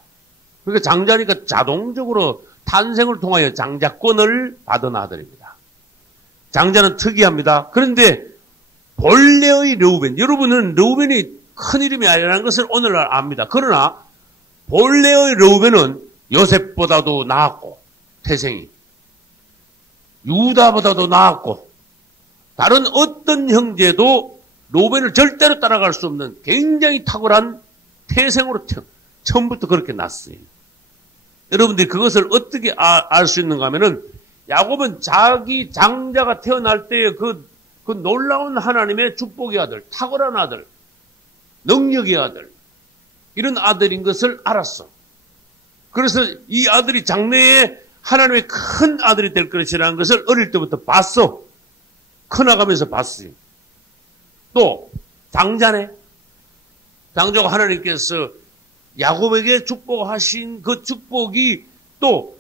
그러니까 장자니까 자동적으로 탄생을 통하여 장자권을 받은 아들입니다. 장자는 특이합니다. 그런데 본래의 르우벤, 여러분은 르우벤이 큰 이름이 아니라는 것을 오늘날 압니다. 그러나 본래의 르우벤은 요셉보다도 나았고 태생이 유다보다도 나았고 다른 어떤 형제도 르우벤을 절대로 따라갈 수 없는 굉장히 탁월한 태생으로 처음부터 그렇게 났어요. 여러분들이 그것을 어떻게 알 수 있는가 하면은 야곱은 자기 장자가 태어날 때의 그 놀라운 하나님의 축복의 아들, 탁월한 아들, 능력의 아들, 이런 아들인 것을 알았어. 그래서 이 아들이 장래에 하나님의 큰 아들이 될 것이라는 것을 어릴 때부터 봤어. 커나가면서 봤어요. 또 장자네. 장자가 하나님께서 야곱에게 축복하신 그 축복이 또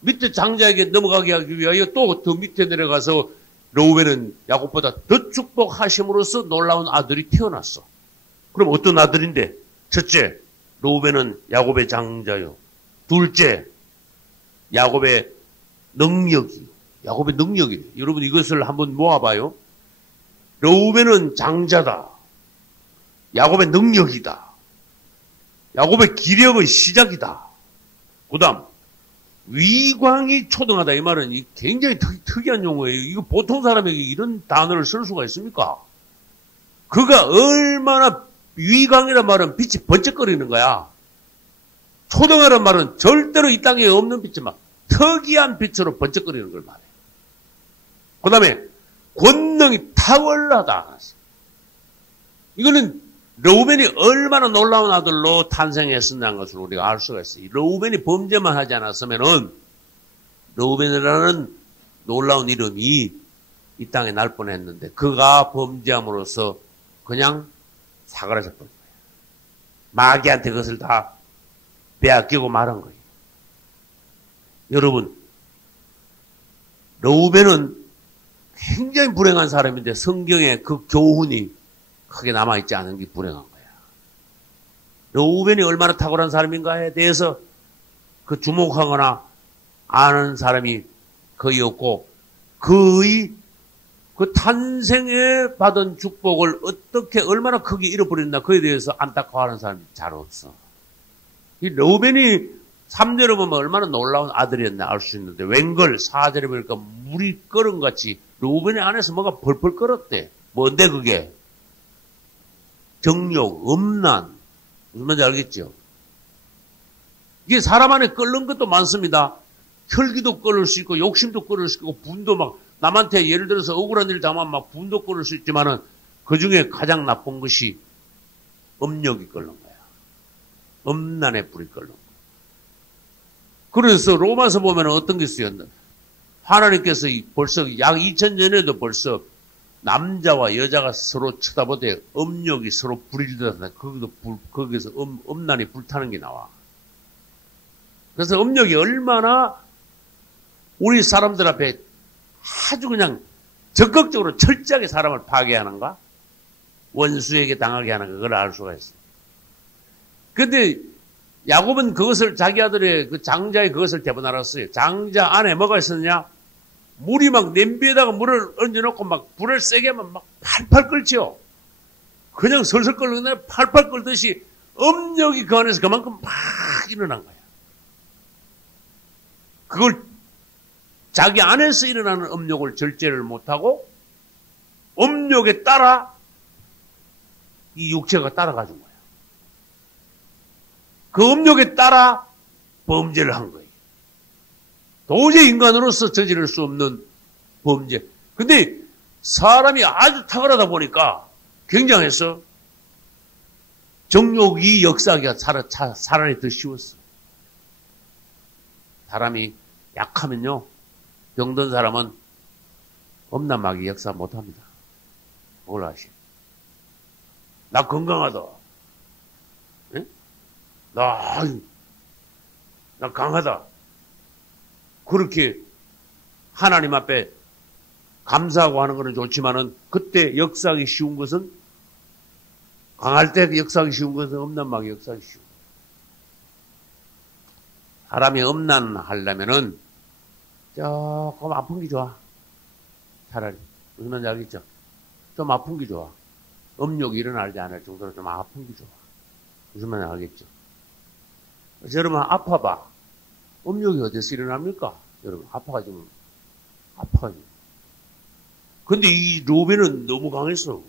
밑에 장자에게 넘어가게 하기 위하여 또 더 밑에 내려가서 르우벤은 야곱보다 더 축복하심으로써 놀라운 아들이 태어났어. 그럼 어떤 아들인데? 첫째, 르우벤은 야곱의 장자요. 둘째, 야곱의 능력이. 여러분 이것을 한번 모아봐요. 르우벤은 장자다. 야곱의 능력이다. 야곱의 기력의 시작이다. 그 다음 위광이 초등하다. 이 말은 굉장히 특이한 용어예요. 이거 보통 사람에게 이런 단어를 쓸 수가 있습니까? 그가 얼마나 위광이란 말은 빛이 번쩍거리는 거야. 초등하란 말은 절대로 이 땅에 없는 빛이지만 특이한 빛으로 번쩍거리는 걸 말해요. 그 다음에 권능이 탁월하다. 이거는 르우벤이 얼마나 놀라운 아들로 탄생했었냐는 것을 우리가 알 수가 있어요. 르우벤이 범죄만 하지 않았으면은 르우벤이라는 놀라운 이름이 이 땅에 날 뻔했는데 그가 범죄함으로써 그냥 사그라져 버린 거예요. 마귀한테 그것을 다 빼앗기고 말한 거예요. 여러분, 르우벤은 굉장히 불행한 사람인데 성경에 그 교훈이 크게 남아있지 않은 게 불행한 거야. 르우벤이 얼마나 탁월한 사람인가에 대해서 그 주목하거나 아는 사람이 거의 없고 그의 그 탄생에 받은 축복을 어떻게 얼마나 크게 잃어버렸나 그에 대해서 안타까워하는 사람이 잘 없어. 이 르우벤이 3절에 보면 얼마나 놀라운 아들이었나 알 수 있는데 웬걸 4절에 보니까 물이 끓은같이 르우벤의 안에서 뭐가 펄펄 끓었대. 뭔데 그게? 정욕, 음란. 무슨 말인지 알겠죠? 이게 사람 안에 끓는 것도 많습니다. 혈기도 끓을 수 있고 욕심도 끓을 수 있고 분도 막 남한테 예를 들어서 억울한 일 당하면 막 분도 끓을 수 있지만은 그 중에 가장 나쁜 것이 음욕이 끓는 거야. 음란의 불이 끓는 거야. 그래서 로마서 보면 어떤 게 쓰였나? 하나님께서 벌써 약 2000년에도 벌써 남자와 여자가 서로 쳐다보되 음욕이 서로 불이 들어서 거기서 음란이 불타는 게 나와. 그래서 음욕이 얼마나 우리 사람들 앞에 아주 그냥 적극적으로 철저하게 사람을 파괴하는가? 원수에게 당하게 하는 그걸 알 수가 있어요. 그런데 야곱은 그것을 자기 아들의 그 장자의 그것을 대본 알았어요. 장자 안에 뭐가 있었냐? 물이 막 냄비에다가 물을 얹어놓고 막 불을 세게 하면 막 팔팔 끓죠. 그냥 설설 끓는 게 아니라 팔팔 끓듯이 음욕이 그 안에서 그만큼 막 일어난 거야. 그걸 자기 안에서 일어나는 음욕을 절제를 못하고 음욕에 따라 이 육체가 따라가준 거야. 그 음욕에 따라 범죄를 한 거예요. 도저히 인간으로서 저지를 수 없는 범죄. 근데 사람이 아주 탁월하다 보니까 굉장해서 정욕이 역사하기가 사람이 더 쉬웠어. 사람이 약하면요, 병든 사람은 음란마귀 역사 못합니다. 뭘 아시? 나 건강하다. 에? 나 강하다. 그렇게 하나님 앞에 감사하고 하는 것은 좋지만은 그때 역사하기 쉬운 것은 강할 때 역사하기 쉬운 것은 음란마귀 역사하기 쉬운 거예요. 사람이 음란하려면은 조금 아픈 게 좋아. 차라리. 무슨 말인지 알겠죠? 좀 아픈 게 좋아. 음욕이 일어나지 않을 정도로 좀 아픈 게 좋아. 무슨 말인지 알겠죠? 여러분 아파봐. 음욕이 어디서 일어납니까? 여러분 아파가지고. 근데 이 르우벤은 너무 강했어.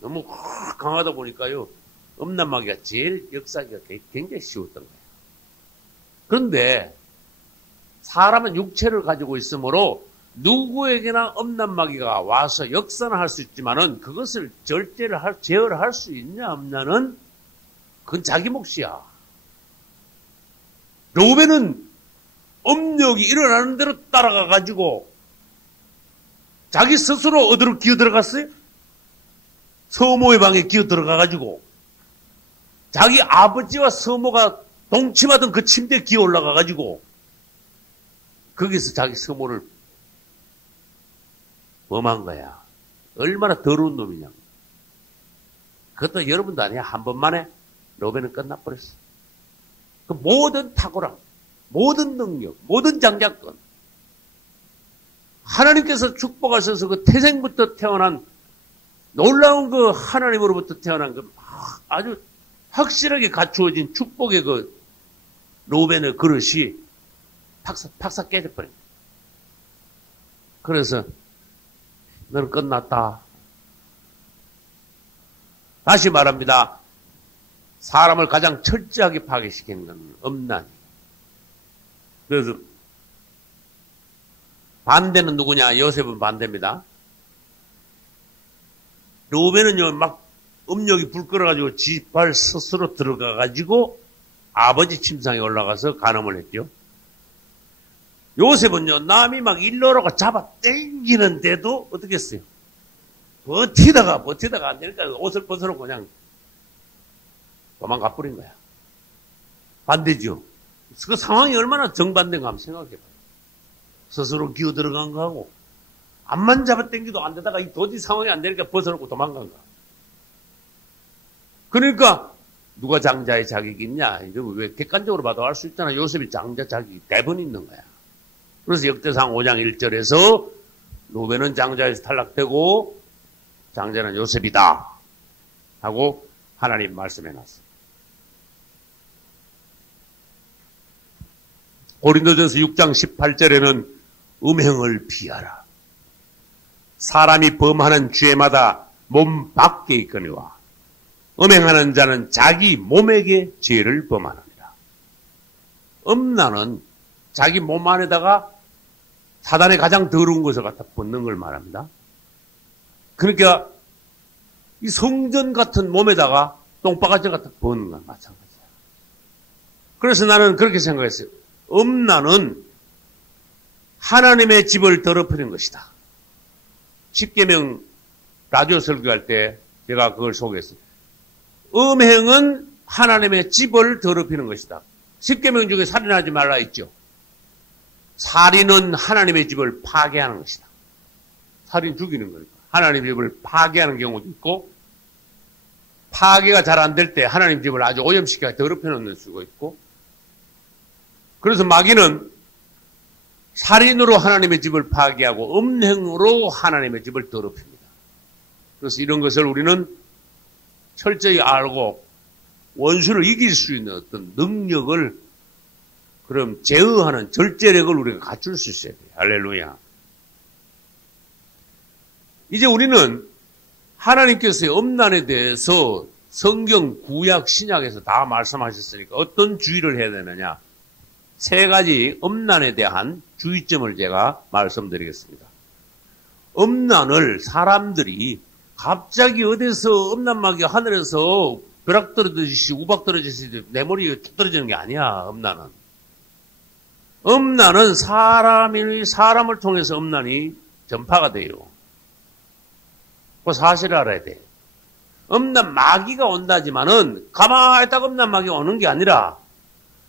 너무 강하다 보니까요. 음란마귀가 제일 역사하기가 굉장히 쉬웠던 거예요. 그런데 사람은 육체를 가지고 있으므로 누구에게나 음란마귀가 와서 역사는 할 수 있지만은 그것을 제어를 할 수 있냐 없냐는 그건 자기 몫이야. 르우벤은 음욕이 일어나는 대로 따라가 가지고 자기 스스로 어디로 기어 들어갔어요? 서모의 방에 기어 들어가 가지고 자기 아버지와 서모가 동침하던 그 침대에 기어 올라가 가지고 거기서 자기 서모를 범한 거야. 얼마나 더러운 놈이냐. 그것도 여러분도 아니야. 한 번만에 르우벤은 끝나버렸어. 그 모든 탁월함, 모든 능력, 모든 장작권, 하나님께서 축복하셔서 그 태생부터 태어난 놀라운 그 하나님으로부터 태어난 그 아주 확실하게 갖추어진 축복의 그 르우벤의 그릇이 팍싹 깨져버린 거예요. 그래서 너는 끝났다. 다시 말합니다. 사람을 가장 철저하게 파괴시키는 건 음란이에요. 그래서 반대는 누구냐? 요셉은 반대입니다. 르우벤은요 막 음력이 불 끌어가지고 지발 스스로 들어가가지고 아버지 침상에 올라가서 간음을 했죠. 요셉은요, 남이 막 일러라고 잡아 당기는데도 어떻게 했어요? 버티다가 안 되니까 옷을 벗어놓고 그냥 도망가 버린 거야. 반대죠. 그 상황이 얼마나 정반대인가 한번 생각해봐요. 스스로 기어 들어간 거하고 앞만 잡아 당기도 안 되다가 이 도저히 상황이 안 되니까 벗어놓고 도망간 거야. 그러니까 누가 장자의 자격이 있냐? 이러면 왜 객관적으로 봐도 알 수 있잖아. 요셉이 장자 자격이 대부분 있는 거야. 그래서 역대상 5장 1절에서 루벤은 장자에서 탈락되고 장자는 요셉이다 하고 하나님 말씀해 놨어요. 고린도전서 6장 18절에는 음행을 피하라. 사람이 범하는 죄마다 몸 밖에 있거니와 음행하는 자는 자기 몸에게 죄를 범하느니라. 음란은 자기 몸 안에다가 사단의 가장 더러운 것을 갖다 벗는 걸 말합니다. 그러니까 이 성전 같은 몸에다가 똥바가지 갖다 벗는 건 마찬가지야. 그래서 나는 그렇게 생각했어요. 음란은 하나님의 집을 더럽히는 것이다. 십계명 라디오 설교할 때 제가 그걸 소개했어요. 음행은 하나님의 집을 더럽히는 것이다. 십계명 중에 살인하지 말라 있죠. 살인은 하나님의 집을 파괴하는 것이다. 살인 죽이는 거니까. 하나님의 집을 파괴하는 경우도 있고, 파괴가 잘 안 될 때 하나님 집을 아주 오염시켜 더럽혀 놓는 수가 있고, 그래서 마귀는 살인으로 하나님의 집을 파괴하고 음행으로 하나님의 집을 더럽힙니다. 그래서 이런 것을 우리는 철저히 알고 원수를 이길 수 있는 어떤 능력을 그럼 제어하는 절제력을 우리가 갖출 수 있어야 돼요. 할렐루야. 이제 우리는 하나님께서의 음란에 대해서 성경 구약 신약에서 다 말씀하셨으니까 어떤 주의를 해야 되느냐. 세 가지 음란에 대한 주의점을 제가 말씀드리겠습니다. 음란을 사람들이 갑자기 어디서 음란막이 하늘에서 벼락 떨어지듯이 우박 떨어지듯이 내 머리에 툭 떨어지는 게 아니야. 음란은 사람을 통해서 음란이 전파가 돼요. 그 사실을 알아야 돼. 음란 마귀가 온다지만은 가만히 딱 음란 마귀가 오는 게 아니라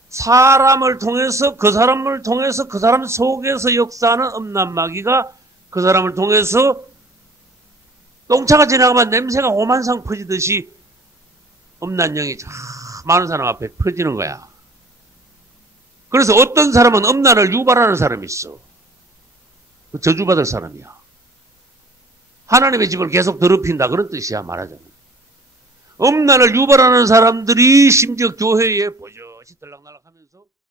사람을 통해서 그 사람을 통해서 그 사람 속에서 역사하는 음란 마귀가 그 사람을 통해서 똥차가 지나가면 냄새가 오만상 퍼지듯이 음란령이 많은 사람 앞에 퍼지는 거야. 그래서 어떤 사람은 음란을 유발하는 사람이 있어. 그 저주받을 사람이야. 하나님의 집을 계속 더럽힌다 그런 뜻이야 말하자면. 음란을 유발하는 사람들이 심지어 교회에 버젓이 들락날락하면서